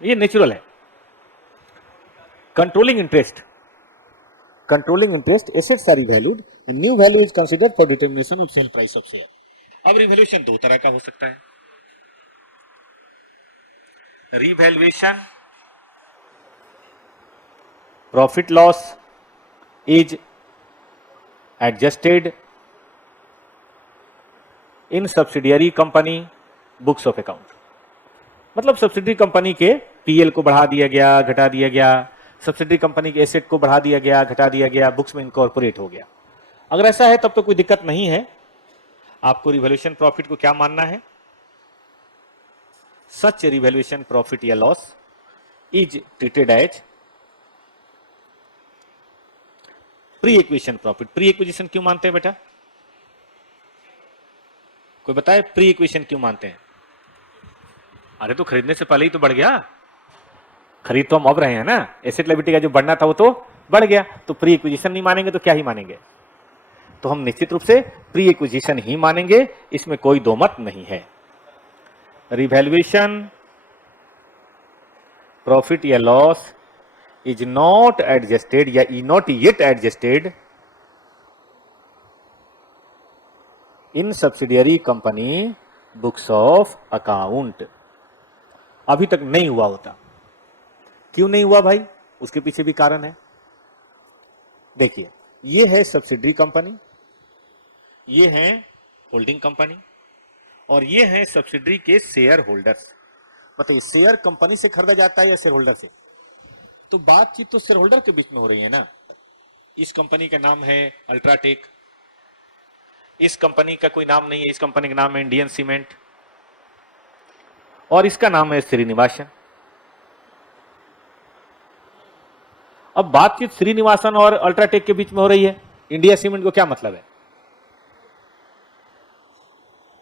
ये नेचुरल है। Controlling interest, controlling interest assets are revalued and new value is considered for determination of sale price of share. अब revaluation दो तरह का हो सकता है, revaluation profit loss is adjusted in subsidiary company books of account. मतलब subsidiary company के PL को बढ़ा दिया गया, घटा दिया गया, सब्सिडरी कंपनी के एसेट को बढ़ा दिया गया, घटा दिया गया, बुक्स में इनकॉर्पोरेट हो गया। अगर ऐसा है तब तो कोई दिक्कत नहीं है। आपको रिवैल्यूएशन प्रॉफिट को क्या मानना है? सच रिवैल्यूएशन प्रॉफिट या loss is treated as pre acquisition profit. Pre acquisition क्यों मानते हैं बेटा, कोई बताए प्री एक्विजिशन क्यों मानते हैं? अरे तो खरीदने से पहले ही तो बढ़ गया, खरीद तो हम अब रहे हैं ना, एसेट लायबिलिटी का जो बढ़ना था वो तो बढ़ गया, तो प्री एक्विजिशन नहीं मानेंगे तो क्या ही मानेंगे? तो हम निश्चित रूप से प्री एक्विजिशन ही मानेंगे, इसमें कोई दो मत नहीं है। रिवैल्यूएशन प्रॉफिट या लॉस इज नॉट एडजस्टेड या is not yet adjusted in subsidiary company books of account. अभी तक नहीं हुआ होता। क्यों नहीं हुआ भाई? उसके पीछे भी कारण है। देखिए, ये है सब्सिडरी कंपनी, ये है होल्डिंग कंपनी, और ये है सब्सिडरी के शेयर होल्डर्स। बताइए, शेयर कंपनी से खरीदा जाता है या शेयर होल्डर से? तो बातचीत तो शेयर होल्डर के बीच में हो रही है ना। इस कंपनी का नाम है अल्ट्राटेक, इस कंपनी का कोई नाम नहीं है, इस कंपनी का नाम है इंडियन सीमेंट, और इसका नाम है श्रीनिवासन। अब बातचीत श्रीनिवासन और अल्ट्राटेक के बीच में हो रही है, इंडिया सीमेंट को क्या मतलब है?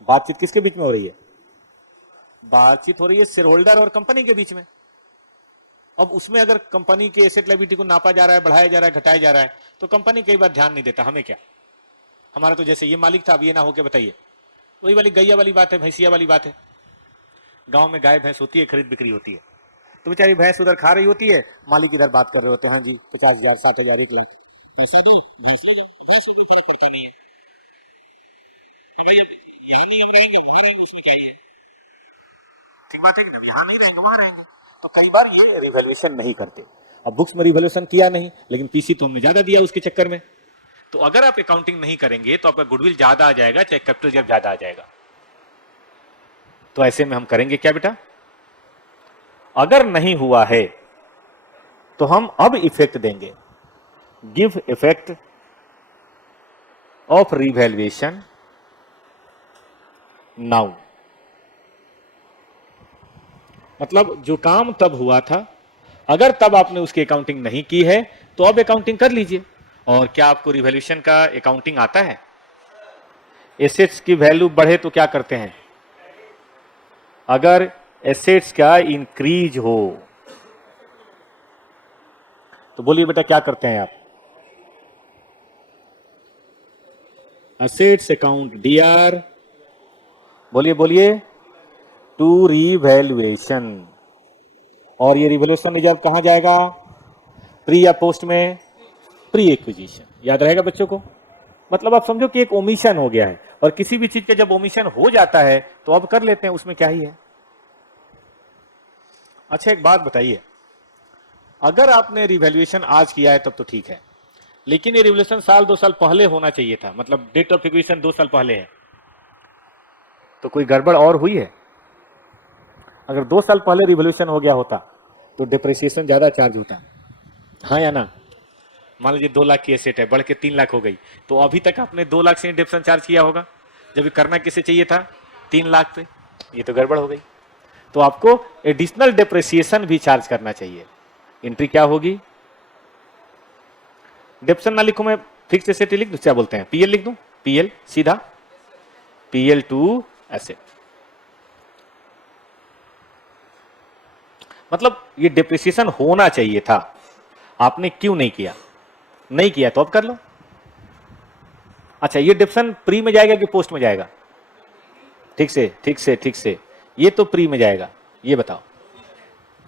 बातचीत किसके बीच में हो रही है? बातचीत हो रही है शेयर होल्डर और कंपनी के बीच में। अब उसमें अगर कंपनी के एसेट लायबिलिटी को नापा जा रहा है, बढ़ाया जा रहा है, घटाया जा रहा है, तो कंपनी कई बार ध्यान नहीं देता, हमें क्या, हमारा तो जैसे ये मालिक था अब ये ना होके बताइए, वही वाली गैया वाली बात है, भैंसिया वाली बात है। गांव में गाय भैंस होती है, खरीद बिक्री होती है, तो बेचारी भैंस उधर खा रही होती है, मालिक इधर बात कर रहे होते हैं, हाँ जी 50,000 60,000 1 लाख पैसा दो, भैंस ले जाओ, भैंस को कोई फर्क पड़ता नहीं है। भाई अब यहाँ नहीं अब रहेंगे, वहां रहेंगे, उसमें क्या है? ठीक बात है कि यहाँ नहीं रहेंगे वहां रहेंगे। तो कई बार ये रिवैल्यूएशन नहीं करते। अब बुक्स में रिवैल्यूएशन किया नहीं, लेकिन पीसी तो हमने ज्यादा दिया उसके चक्कर में। तो अगर आप अकाउंटिंग नहीं करेंगे तो आपका गुडविल ज्यादा आ जाएगा, चाहे कैपिटल रिजर्व ज्यादा आ जाएगा। तो ऐसे में हम करेंगे क्या बेटा? अगर नहीं हुआ है तो हम अब इफेक्ट देंगे, give effect of revaluation now. मतलब जो काम तब हुआ था, अगर तब आपने उसकी अकाउंटिंग नहीं की है तो अब अकाउंटिंग कर लीजिए। और क्या आपको रिवैल्यूएशन का अकाउंटिंग आता है? एसेट्स की वैल्यू बढ़े तो क्या करते हैं? अगर एसेट्स का इंक्रीज हो तो बोलिए बेटा क्या करते हैं आप? एसेट्स अकाउंट डीआर, बोलिए बोलिए, टू रिवैल्यूएशन। और ये रिवैल्यूएशन रिजर्व कहां जाएगा? प्री या पोस्ट में? Pre acquisition. याद रहेगा बच्चों को? मतलब आप समझो कि एक ओमिशन हो गया है, और किसी भी चीज का जब ओमिशन हो जाता है तो अब कर लेते हैं, उसमें क्या ही है। अच्छा एक बात बताइए, अगर आपने रिवैल्यूएशन आज किया है तब तो ठीक है, लेकिन ये रिवैल्यूएशन साल 2 साल पहले होना चाहिए था, मतलब डेट ऑफ एक्विजिशन 2 साल पहले है, तो कोई गड़बड़ और हुई है? अगर 2 साल पहले रिवॉल्यूशन हो गया होता तो डिप्रिसिएशन ज्यादा चार्ज होता, हाँ या ना? मान लीजिए 2 लाख की एसेट है, बढ़ के 3 लाख हो गई, तो अभी तक आपने 2 लाख से डिप्रेशन चार्ज किया होगा, जब करना किसे चाहिए था? 3 लाख पे। ये तो गड़बड़ हो गई। तो आपको एडिशनल डिप्रिसिएशन भी चार्ज करना चाहिए। एंट्री क्या होगी? डिप्रेशन ना लिखूं मैं, फिक्स्ड एसेट लिख दूं, क्या बोलते हैं, पीएल लिख दूं, पीएल सीधा, पीएल टू एसेट। मतलब ये डिप्रिसिएशन होना चाहिए था, आपने क्यों नहीं किया? नहीं किया तो अब कर लो। अच्छा, ये डिप्रेशन प्री में जाएगा कि पोस्ट में जाएगा? ठीक से ठीक से ठीक से, ये तो प्री में जाएगा, ये बताओ।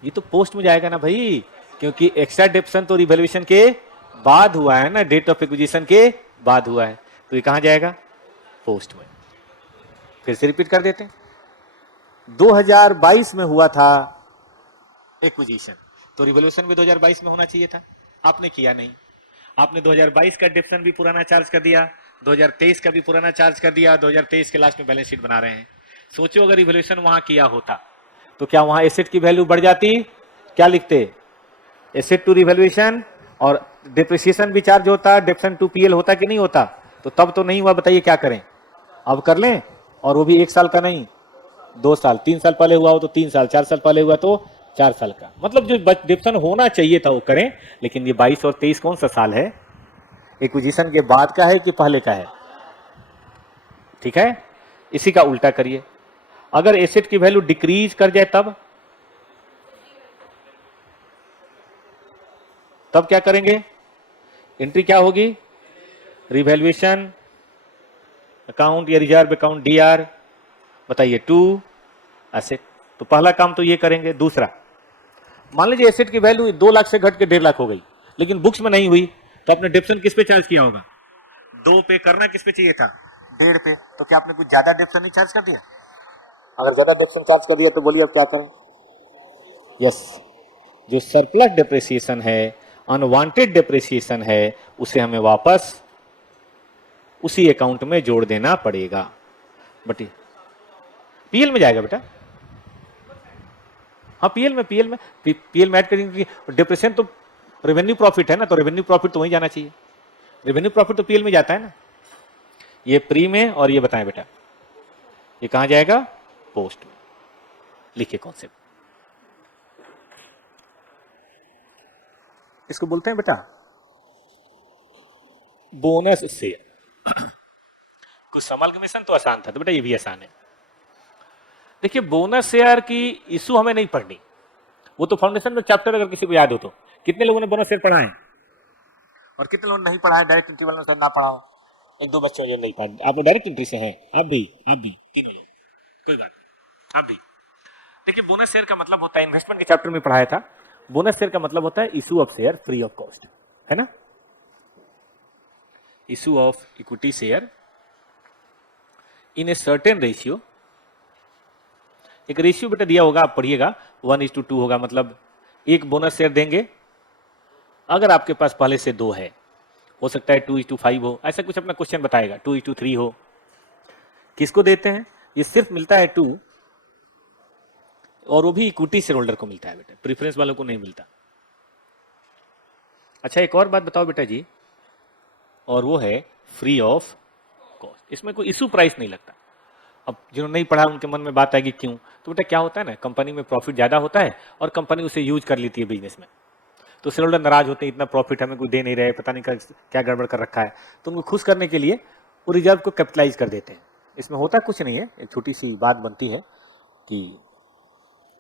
ये तो पोस्ट में जाएगा ना भाई, क्योंकि एक्स्ट्रा डिप्रेशन तो रिवैल्यूएशन के बाद हुआ है ना, डेट ऑफ एक्विजिशन के बाद हुआ है, तो ये कहां जाएगा? पोस्ट में। फिर से रिपीट कर देते हैं, 2022 में हुआ था एक्विजिशन, तो रिवॉल्यूशन भी 2022 में होना चाहिए था, आपने किया नहीं। आपने 2022 का डिप्रेशन भी पुराना चार्ज कर दिया, 2023 का भी पुराना चार्ज कर दिया, 2023 के लास्ट में बैलेंस शीट बना रहे हैं। सोचो अगर रिवॉल्यूशन वहां किया होता तो क्या वहां एसेट की वैल्यू बढ़ जाती? क्या लिखते? एसेट टू रिवैल्यूएशन, और डिप्रिसिएशन भी चार्ज होता, डिप्रेशन टू पीएल होता कि नहीं होता? तो तब तो नहीं हुआ, बताइए क्या करें? अब कर लें, और वो भी 1 साल का नहीं, 2 साल, 3 साल पहले हुआ हो तो 3 साल, 4 साल पहले हुआ तो 4 साल का। मतलब जो डिप्रेशन होना चाहिए था वो करें, लेकिन ये 22 और 23 कौन सा साल है? एक्विजिशन के बाद का है कि पहले का है? ठीक है, इसी का उल्टा करिए। अगर एसेट की वैल्यू डिक्रीज कर जाए तब क्या करेंगे? एंट्री क्या होगी? रिवैल्यूएशन अकाउंट या रिजर्व अकाउंट डीआर, बताइए, टू एसेट। तो पहला काम तो ये करेंगे। दूसरा, मान लीजिए एसेट की वैल्यू 2 लाख से घट के 1.5 लाख हो गई, लेकिन बुक्स में नहीं हुई, तो आपने डिप्शन किस पे चार्ज किया होगा? 2 पे। करना किस पे चाहिए था? 1.5 पे। तो क्या आपने कुछ ज्यादा डिप्शन नहीं चार्ज कर दिया? अगर ज्यादा डिप्शन चार्ज कर दिया तो बोलिए अब क्या करें? यस, जो सरप्लस डिप्रिसिएशन है, अनवांटेड डिप्रिसिएशन है, उसे हमें वापस उसी अकाउंट में जोड़ देना पड़ेगा। बट पीएल में जाएगा बेटा। हाँ, पीएल में ऐड करेंगे। डिप्रेशन तो रेवेन्यू प्रॉफिट है ना, तो रेवेन्यू प्रॉफिट तो वहीं जाना चाहिए। रेवेन्यू प्रॉफिट तो पीएल में जाता है ना। ये प्री में, और ये बताएं बेटा, ये कहां जाएगा? पोस्ट में। लिखिए कॉन्सेप्ट। इसको बोलते हैं बेटा बोनस शेयर। कुछ समलगमिशन तो आसान था, तो बेटा ये भी आसान है। देखिए, बोनस शेयर की इशू हमें नहीं पढ़नी, वो तो फाउंडेशन में चैप्टर अगर किसी को याद हो तो। कितने लोगों ने बोनस शेयर पढ़ा है और कितने लोगों ने नहीं पढ़ा है? डायरेक्ट एंट्री वालों ने शायद ना पढ़ा हो, 1-2 बच्चे जो नहीं पढ़ा। आप लोग डायरेक्ट एंट्री से हैं? आप भी तीनों लोग, कोई बात नहीं, आप भी। देखिए, बोनस शेयर का मतलब होता है, इन्वेस्टमेंट के चैप्टर में पढ़ाया था, बोनस शेयर का मतलब होता है issue of share free of cost, है ना? Issue of equity share in a certain ratio. एक रेशियो बेटा दिया होगा, आप पढ़िएगा, 1:2 होगा। मतलब एक बोनस शेयर देंगे अगर आपके पास पहले से 2 है, हो सकता है 2:5 हो, ऐसा कुछ अपना क्वेश्चन बताएगा, 2:3 हो। किसको देते हैं? ये सिर्फ मिलता है 2, और वो भी इक्विटी शेयर होल्डर को मिलता है बेटा, प्रेफरेंस वालों को नहीं मिलता। अच्छा, एक और बात बताओ बेटा जी, और वो है फ्री ऑफ कॉस्ट। इसमें कोई इशू प्राइस नहीं लगता। अब जिन्होंने नहीं पढ़ा उनके मन में बात आएगी क्यों, तो बेटा क्या होता है ना, कंपनी में प्रॉफिट ज्यादा होता है और कंपनी उसे यूज कर लेती है बिजनेस में, तो शेयर होल्डर नाराज होते हैं, इतना प्रॉफिट हमें कोई दे नहीं रहे, पता नहीं क्या गड़बड़ कर रखा है। तो उनको खुश करने के लिए वो रिजर्व को कैपिटलाइज कर देते हैं। इसमें होता कुछ नहीं है, एक छोटी सी बात बनती है कि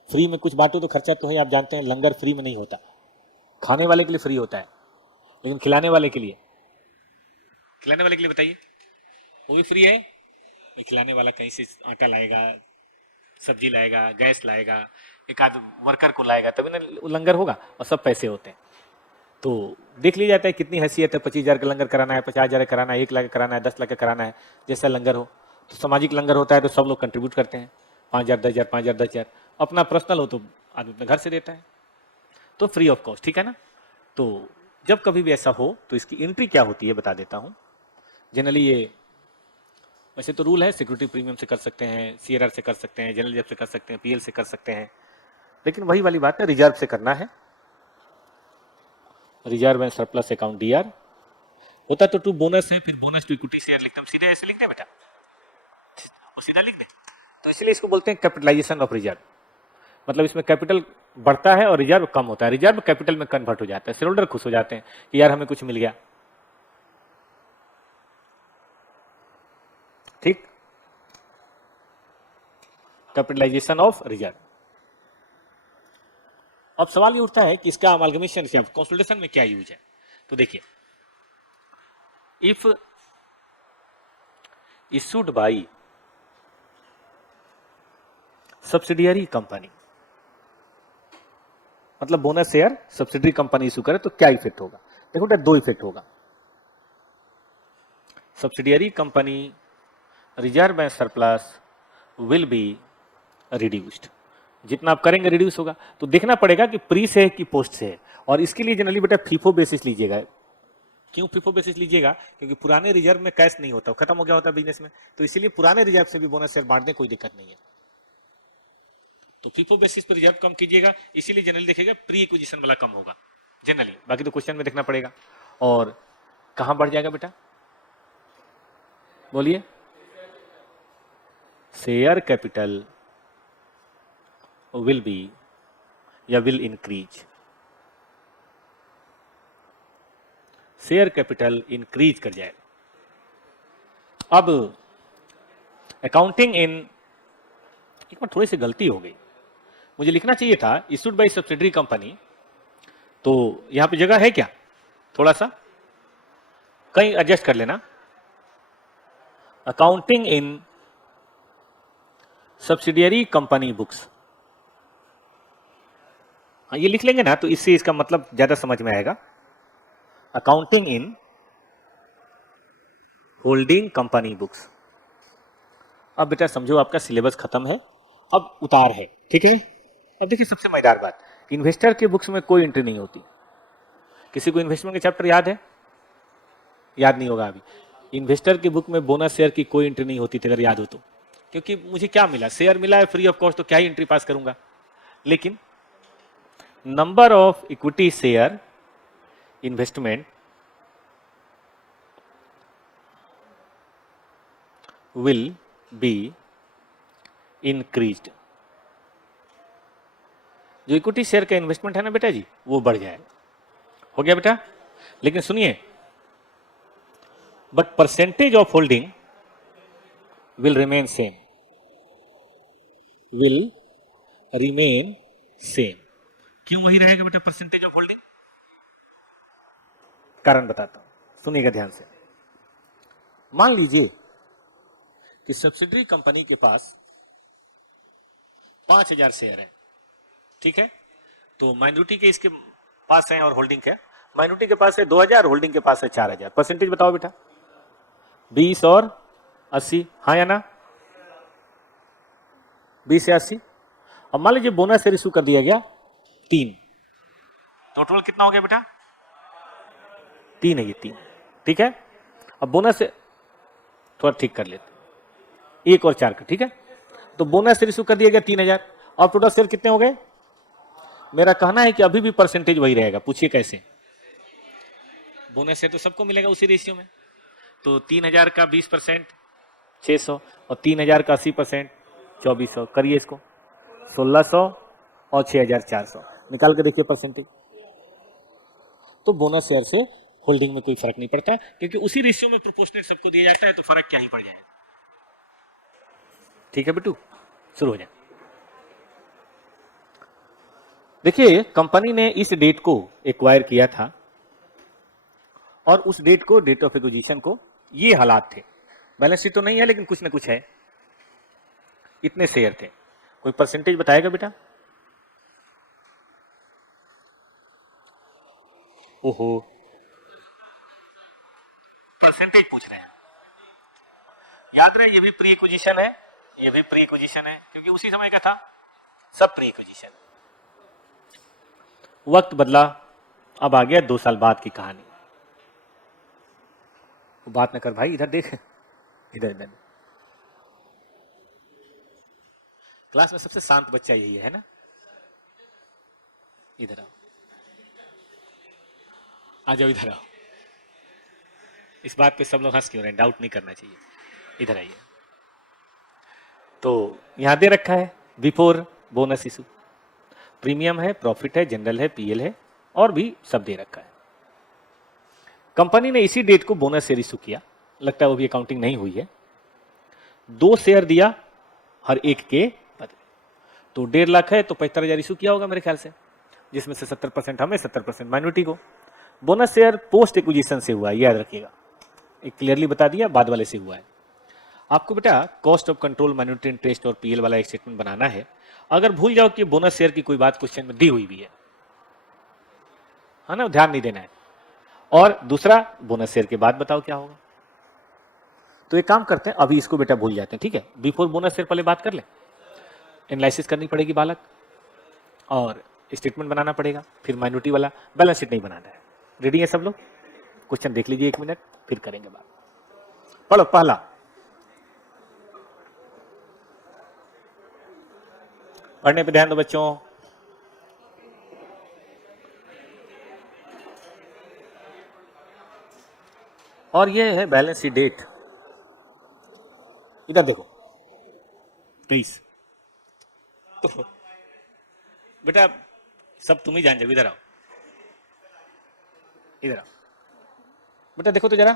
फ्री में कुछ बांटो तो खर्चा तो है, आप जानते हैं लंगर फ्री में नहीं होता, खाने वाले के लिए फ्री होता है, लेकिन खिलाने वाले के लिए बताइए, वो भी फ्री है? खिलाने वाला कहीं से आटा लाएगा, सब्जी लाएगा, गैस लाएगा, एक आध वर्कर को लाएगा, तभी ना लंगर होगा, और सब पैसे होते हैं। तो देख लिया जाता है कितनी हैसियत है, 25,000 का लंगर कराना है, 50,000 का कराना है, 1 लाख का कराना है, 10 लाख का कराना है, जैसा लंगर हो। तो सामाजिक लंगर होता है तो सब लोग कंट्रीब्यूट करते हैं, 5,000, 10,000, 5,000, 10,000। अपना पर्सनल हो तो आदमी अपने घर से देता है, तो फ्री ऑफ कॉस्ट, ठीक है ना? तो जब कभी भी ऐसा हो तो इसकी एंट्री क्या होती है बता देता हूं। जनरली ये, वैसे तो रूल है, सिक्योरिटी प्रीमियम से कर सकते हैं, सीआरआर से कर सकते हैं, जनरल जब से कर सकते हैं, पीएल से कर सकते हैं, लेकिन वही वाली बात है, रिजर्व से करना है। Reserve and surplus account DR होता तो टू बोनस है, फिर बोनस टू इक्विटी शेयर लिखते, हम सीधे ऐसे लिख दे बेटा, वो सीधा लिख दे। तो इसलिए इसको बोलते हैं कैपिटलाइजेशन ऑफ रिजर्व। मतलब इसमें कैपिटल बढ़ता है और रिजर्व कम होता है, रिजर्व कैपिटल में कन्वर्ट हो जाता है, शेयर होल्डर खुश हो जाते हैं कि यार हमें कुछ मिल गया। ठीक, कैपिटलाइजेशन ऑफ रिजर्व। अब सवाल ये उठता है कि इसका अमालगमेशन से कंसोलिडेशन में क्या यूज है। तो देखिए, if issued by subsidiary company, मतलब bonus share subsidiary company issue करे तो क्या इफेक्ट होगा? देखो बेटा, 2 इफेक्ट होगा। Subsidiary company reserve and surplus will be reduced. जितना आप करेंगे रिड्यूस होगा। तो देखना पड़ेगा कि प्री से है कि पोस्ट से है, और इसके लिए जनरली बेटा फीफो बेसिस लीजिएगा। क्यों फीफो बेसिस लीजिएगा? क्योंकि पुराने रिजर्व में कैश नहीं होता, खत्म हो गया होता बिजनेस में, तो इसीलिए पुराने रिजर्व से भी बोनस शेयर बांट दें, कोई दिक्कत नहीं है। तो फीफो बेसिस पर रिजर्व कम कीजिएगा, इसीलिए जनरली देखिएगा प्री एक्विजिशन वाला कम होगा जनरली, बाकी तो क्वेश्चन में देखना पड़ेगा। और कहां बढ़ जाएगा बेटा, बोलिए? शेयर कैपिटल विल बी या will increase, share capital increase कर जाएगा। अब अकाउंटिंग इन, एक बार थोड़ी सी गलती हो गई, मुझे लिखना चाहिए था इशूड बाय सब्सिडरी कंपनी, तो यहां पे जगह है क्या, थोड़ा सा कहीं एडजस्ट कर लेना। अकाउंटिंग इन सब्सिडियरी कंपनी बुक्स, ये लिख लेंगे ना तो इससे इसका मतलब ज्यादा समझ में आएगा। Accounting in holding company books. अब बेटा समझो आपका सिलेबस खत्म है, अब उतार है, ठीक है। अब देखिए सबसे मजेदार बात, इन्वेस्टर के बुक्स में कोई एंट्री नहीं होती। किसी को इन्वेस्टमेंट के चैप्टर याद है? याद नहीं होगा अभी। इन्वेस्टर के बुक में बोनस शेयर की कोई एंट्री नहीं होती थी, अगर याद हो तो, क्योंकि मुझे क्या मिला, शेयर मिला है फ्री ऑफ कॉस्ट, तो क्या ही एंट्री पास करूंगा। लेकिन number of equity share investment will be increased. जो इक्विटी शेयर का इन्वेस्टमेंट है ना बेटा जी, वो बढ़ जाएगा। हो गया बेटा? लेकिन सुनिए, but percentage of holding will remain same, will remain same. क्यों वही रहेगा बेटा परसेंटेज ऑफ होल्डिंग? कारण बताता हूं, सुनिएगा ध्यान से। मान लीजिए कि सब्सिडरी कंपनी के पास 5000 शेयर है, ठीक है। तो माइनॉरिटी के इसके पास है और होल्डिंग के, माइनॉरिटी के पास है 2000, होल्डिंग के पास है 4000। परसेंटेज बताओ बेटा, 20 और 80, हाँ या ना? 20 या 80। अब मान लीजिए बोनस शेयर इशू कर दिया गया 3, तो टोटल कितना हो गया बेटा? 3 है ये, 3, ठीक है। अब बोनस से थोड़ा ठीक कर लेते, 1 और 4 का, ठीक है। तो बोनस शेयर इशू कर दिया गया 3000, और टोटल शेयर कितने हो गए? मेरा कहना है कि अभी भी परसेंटेज वही रहेगा। पूछिए कैसे? बोनस शेयर तो सबको मिलेगा उसी रेशियो में, तो 3000 का 20% 600, और 3000 का 80% 2400, करिए इसको 1600 और 6400, निकाल के देखिए परसेंटेज। तो बोनस शेयर से होल्डिंग में कोई फर्क नहीं पड़ता, क्योंकि उसी रेशियो में प्रोपोर्शनेट सबको दिया जाता है, तो फर्क क्या ही पड़ जाएगा। ठीक है बिट्टू, शुरू हो जाए। देखिए कंपनी ने इस डेट को एक्वायर किया था, और उस डेट को, डेट ऑफ एक्विजिशन को, ये हालात थे। बैलेंस शीट तो नहीं है लेकिन कुछ ना कुछ है, इतने शेयर थे। कोई परसेंटेज बताएगा बेटा? ओहो, परसेंटेज पूछ रहे हैं। याद रहे ये भी प्री एक्विजिशन है, ये भी प्री एक्विजिशन है, क्योंकि उसी समय का था, सब प्री एक्विजिशन। वक्त बदला, अब आ गया 2 साल बाद की कहानी। बात न कर भाई, इधर देख, इधर इधर। क्लास में सबसे शांत बच्चा यही है ना? इधर आओ, आ जाओ, इधर आओ। इस बात पे सब लोग हंस क्यों रहे हैं? डाउट नहीं करना चाहिए, इधर आइए। तो यहां दे रखा है बिफोर बोनस इशू, प्रीमियम है, प्रॉफिट है, जनरल है, पीएल है, और भी सब दे रखा है। कंपनी ने इसी डेट को बोनस शेयर इशू किया, लगता है वो भी अकाउंटिंग नहीं हुई है। 2 शेयर दिया हर एक के बदले, तो 1.5 लाख है, तो 75,000 इशू किया होगा मेरे ख्याल से, जिसमें से 70% हमें, 70% माइनॉरिटी को। बोनस शेयर पोस्ट एक्विजिशन से हुआ है, याद रखिएगा, एक क्लियरली बता दिया, बाद वाले से हुआ है। आपको बेटा cost of control, minority interest और पीएल वाला एक स्टेटमेंट बनाना है। अगर भूल जाओ कि बोनस शेयर की कोई बात क्वेश्चन में दी हुई भी है ना, ध्यान नहीं देना है। और दूसरा, बोनस शेयर के बाद बताओ क्या होगा। तो एक काम करते हैं, अभी इसको बेटा भूल जाते हैं, ठीक है। बिफोर बोनस शेयर पहले बात कर ले, एनालिसिस करनी पड़ेगी बालक, और स्टेटमेंट बनाना पड़ेगा, फिर माइनॉरिटी वाला, बैलेंस शीट नहीं बनाना है। रेडी है सब लोग? क्वेश्चन देख लीजिए 1 मिनट, फिर करेंगे बात। पढ़ो पहला, पढ़ने पे ध्यान दो बच्चों। और ये है बैलेंस शीट डेट, इधर देखो 23। तो बेटा सब तुम ही जान जाओ, इधर आओ, इधर आओ। बेटा देखो तो जरा,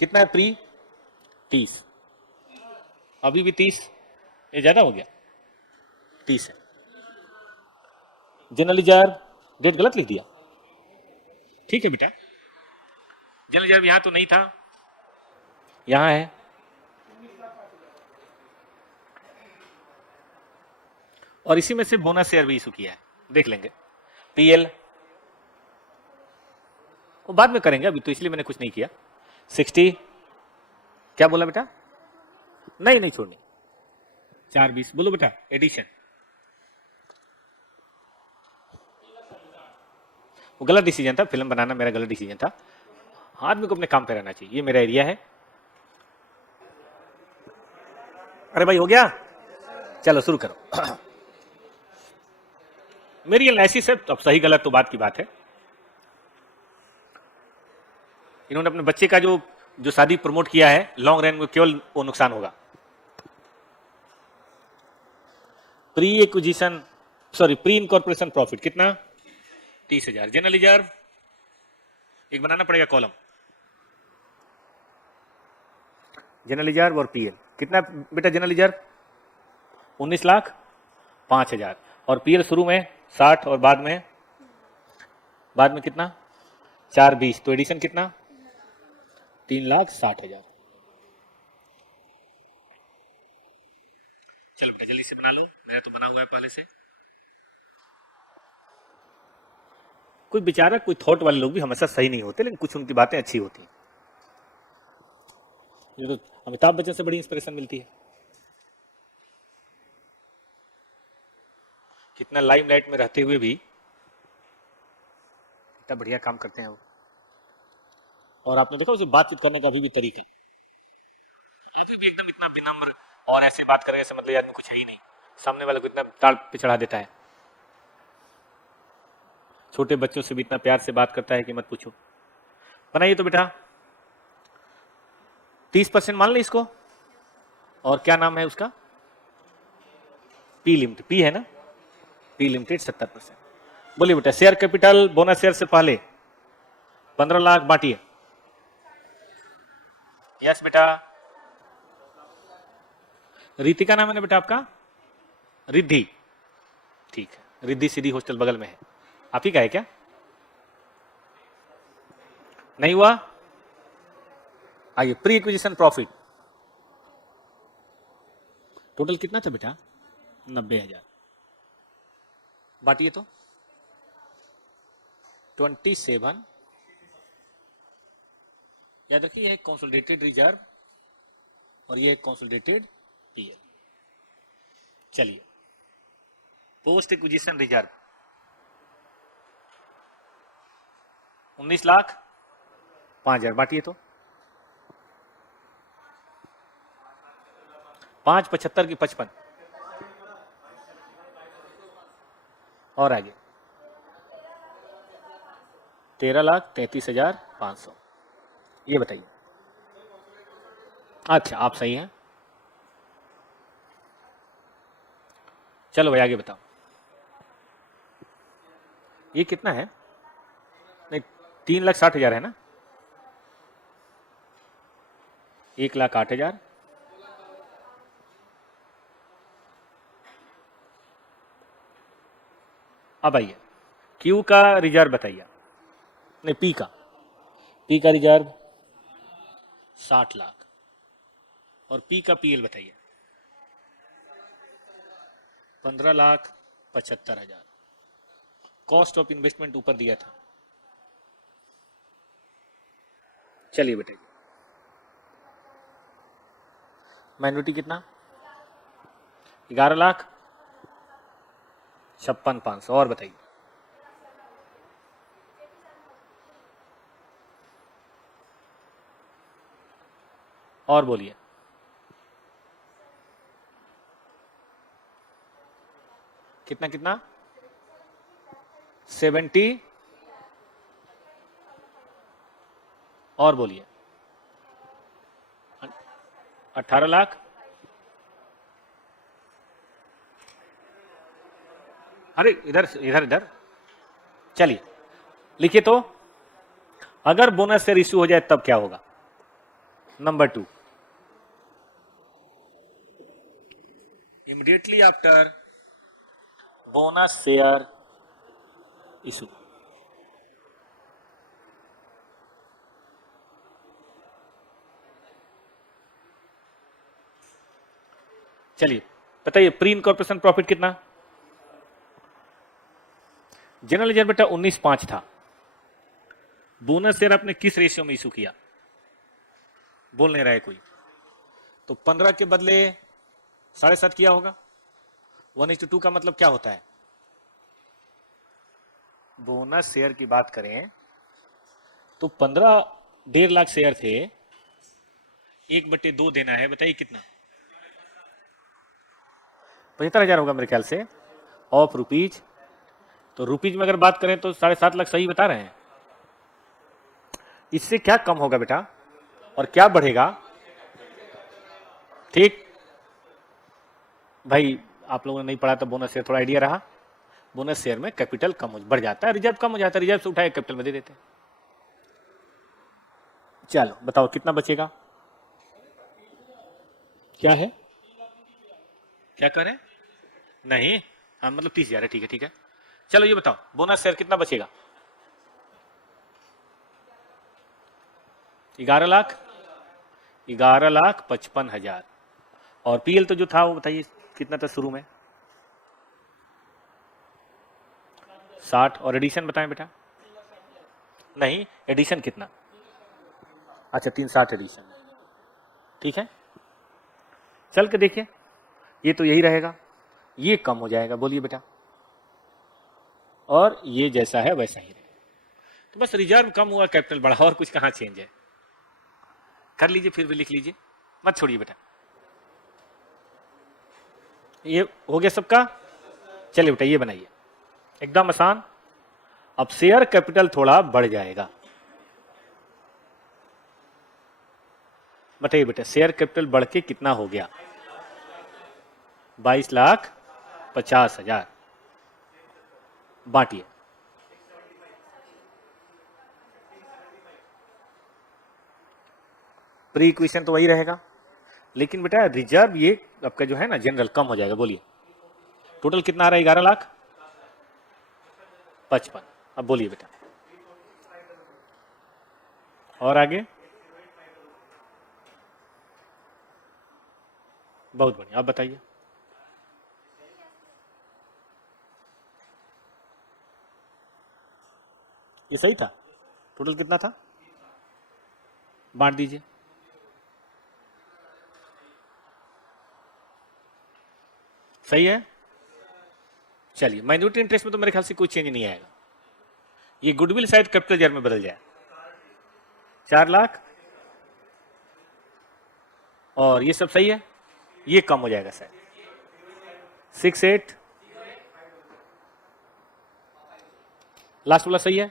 कितना है प्री? 30, अभी भी 30, ये ज्यादा हो गया, 30 है। जनरल रिजर्व डेट गलत लिख दिया, ठीक है बेटा, जनरल रिजर्व यहां तो नहीं था, यहां है, और इसी में से बोनस शेयर भी इशू किया है, देख लेंगे। पीएल वो बाद में करेंगे, अभी तो इसलिए मैंने कुछ नहीं किया। 60, क्या बोला बेटा? नहीं नहीं छोड़नी, 420 बोलो बेटा, एडिशन। वो गलत डिसीजन था, फिल्म बनाना मेरा गलत डिसीजन था, आदमी को अपने काम पे रहना चाहिए, ये मेरा एरिया है। अरे भाई हो गया, चलो शुरू करो। मेरी एनालिसिस है, अब सही गलत तो बात की बात है। इन्होंने अपने बच्चे का जो जो शादी प्रमोट किया है, लॉन्ग रन में केवल वो नुकसान होगा। Pre acquisition, sorry pre incorporation profit कितना? 30,000। जनरल रिजर्व एक बनाना पड़ेगा कॉलम, जनरल रिजर्व और पीएल कितना बेटा? जनरल रिजर्व 19,05,000 और पीएल शुरू में 60 और बाद में कितना? 420, तो एडिशन कितना? 3,60,000। चलो बेटा जल्दी से बना लो, मेरा तो बना हुआ है पहले से। कोई बेचारा, कोई थॉट वाले लोग भी हमेशा सही नहीं होते, लेकिन कुछ उनकी बातें अच्छी होती हैं। ये तो अमिताभ बच्चन से बड़ी इंस्पिरेशन मिलती है, कितना लाइमलाइट में रहते हुए भी कितना बढ़िया काम करते हैं वो। और आपने देखा उसे बातचीत करने का भी तरीका, अभी भी एकदम इतना विनम्र, और ऐसे बात करेंगे ऐसे मतलब आदमी कुछ है ही नहीं, सामने वाले को इतना ताल पे चढ़ा देता है, छोटे बच्चों से भी इतना प्यार से बात करता है कि मत पूछो। बनाइए तो बेटा, 30% मान ले इसको, और क्या नाम है उसका? पी लिमिटेड, पी है ना, पी लिमिटेड 70%। बोलिए बेटा, शेयर कैपिटल बोनस शेयर से पहले 15 लाख बांटिए। यस बेटा। रितिका नाम है ना बेटा आपका? रिद्धि, ठीक है, रिद्धि सीधी हॉस्टल बगल में है, आप ही का है क्या? नहीं हुआ? आइए, प्री एक्विजिशन प्रॉफिट टोटल कितना था बेटा? 90,000, बांटिए तो 27, याद रखिए ये कंसोलिडेटेड रिजर्व और ये कंसोलिडेटेड पीएल। चलिए, पोस्ट एक्विजिशन रिजर्व 19,05,000, बांटिए तो 5 75 की 55, और आगे 13,33,500। ये बताइए। अच्छा आप सही हैं, चलो भाई आगे बताओ। ये कितना है? नहीं, 3,60,000 है ना? 1,08,000, अब आइए क्यू का रिजर्व बताइए, नहीं पी का रिजर्व 60 लाख, और पी का पीएल बताइए 15,75,000। कॉस्ट ऑफ इन्वेस्टमेंट ऊपर दिया था। चलिए बेटा, माइनॉरिटी कितना? 11,56,500, और बताइए। और बोलिए। कितना कितना? 70, और बोलिए। 18 लाख। अरे इधर इधर इधर, चलिए लिखिए तो अगर बोनस शेयर इश्यू हो जाए तब क्या होगा? Number 2, immediately after bonus share issue. चलिए बताइए, प्री इनकॉर्पोरेशन प्रॉफिट कितना? जनरल लेजर बेटा 19.5 था। बोनस शेयर आपने किस रेशियो में इशू किया? बोल नहीं रहा है कोई। तो 15 के बदले 7.5 किया होगा। 1:2 का मतलब क्या होता है? बोनस शेयर की बात करें तो 1.5 लाख शेयर थे, 1/2 देना है, बताइए कितना? 75,000 होगा मेरे ख्याल से, ऑफ रुपीज। तो रुपीज में अगर बात करें तो 7.5 लाख सही बता रहे हैं। इससे क्या कम होगा बेटा और क्या बढ़ेगा? ठीक भाई, आप लोगों ने नहीं पढ़ा तो बोनस शेयर थोड़ा आइडिया रहा। बोनस शेयर में कैपिटल कम बढ़ जाता है, रिजर्व कम हो जाता है, रिजर्व से उठाए कैपिटल में दे देते हैं। चलो बताओ कितना बचेगा? क्या है, क्या कह रहे हैं? नहीं, हाँ मतलब 30,000 है, ठीक है ठीक है। चलो ये बताओ बोनस शेयर कितना बचेगा? 11 लाख, 11,55,000। और पीएल तो जो था वो बताइए कितना था शुरू में? 60। और एडिशन बताएं बेटा। नहीं, एडिशन कितना? अच्छा 360 एडिशन, ठीक है। चल के देखिए, ये तो यही रहेगा, ये कम हो जाएगा, बोलिए बेटा, और ये जैसा है वैसा ही रहेगा। तो बस रिजर्व कम हुआ, कैपिटल बढ़ा, और कुछ कहां चेंज है। कर लीजिए, फिर भी लिख लीजिए, मत छोड़िए बेटा। ये हो गया सबका। चलिए बेटा ये बनाइए, एकदम आसान। अब शेयर कैपिटल थोड़ा बढ़ जाएगा, बताइए बेटा शेयर कैपिटल बढ़ के कितना हो गया? 22,50,000। बांटिए। प्री इक्वेशन तो वही रहेगा, लेकिन बेटा रिजर्व ये आपका जो है ना जनरल कम हो जाएगा। बोलिए टोटल कितना आ रहा है? 11,55,000। अब बोलिए बेटा, और आगे? बहुत बढ़िया, आप बताइए। ये सही था? टोटल कितना था? बांट दीजिए। सही है। चलिए माइनॉरिटी इंटरेस्ट में तो मेरे ख्याल से कोई चेंज नहीं आएगा। ये गुडविल शायद कैपिटल शेयर में बदल जाए, 4 लाख, और ये सब सही है, ये कम हो जाएगा शायद 6,8। लास्ट वाला सही है,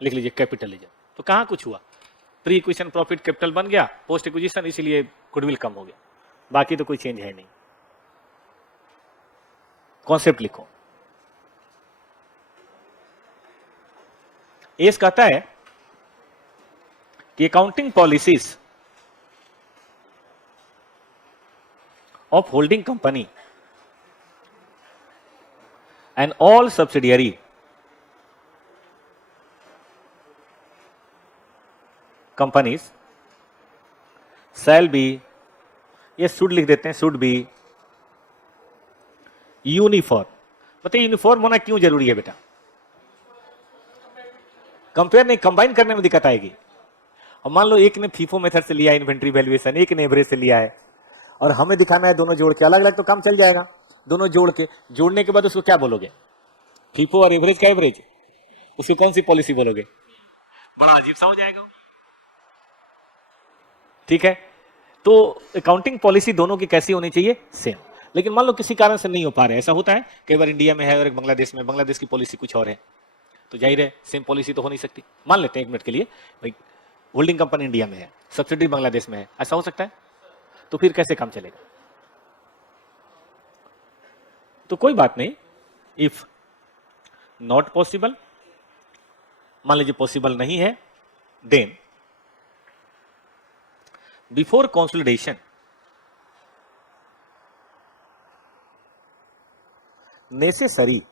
लिख लीजिए कैपिटल लीजिए। तो कहां कुछ हुआ? प्री इक्वेशन प्रॉफिट कैपिटल बन गया, पोस्ट एक्विजिशन इसीलिए गुडविल कम हो गया, बाकी तो कोई चेंज है नहीं। कॉन्सेप्ट लिखो। एस कहता है कि accounting policies of holding company and all subsidiary companies shall be, ये शुड लिख देते हैं, शुड बी यूनिफॉर्म। बताइए यूनिफॉर्म होना क्यों जरूरी है बेटा? कंपेयर नहीं, कंबाइन करने में दिक्कत आएगी। अब मान लो एक ने फीफो मेथड से लिया इन्वेंट्री वैल्यूएशन, एक ने एवरेज से लिया है, और हमें दिखाना है दोनों जोड़ के, अलग अलग तो काम चल जाएगा। दोनों जोड़ के, जोड़ने के बाद उसको क्या बोलोगे? फीफो और एवरेज का एवरेज, उसको कौन सी पॉलिसी बोलोगे? बड़ा अजीब सा हो जाएगा, ठीक है। तो अकाउंटिंग पॉलिसी दोनों की कैसी होनी चाहिए? सेम। लेकिन मान लो किसी कारण से नहीं हो पा रहे, ऐसा होता है कई बार, इंडिया में है और एक बांग्लादेश में, बांग्लादेश की पॉलिसी कुछ और है, तो जाहिर है सेम पॉलिसी तो हो नहीं सकती। मान लेते हैं एक मिनट के लिए भाई होल्डिंग कंपनी इंडिया में है, सब्सिडी बांग्लादेश में है, ऐसा हो सकता है? तो फिर कैसे काम चलेगा? तो कोई बात नहीं, इफ नॉट पॉसिबल मान लीजिए पॉसिबल नहीं है, then before consolidation necessary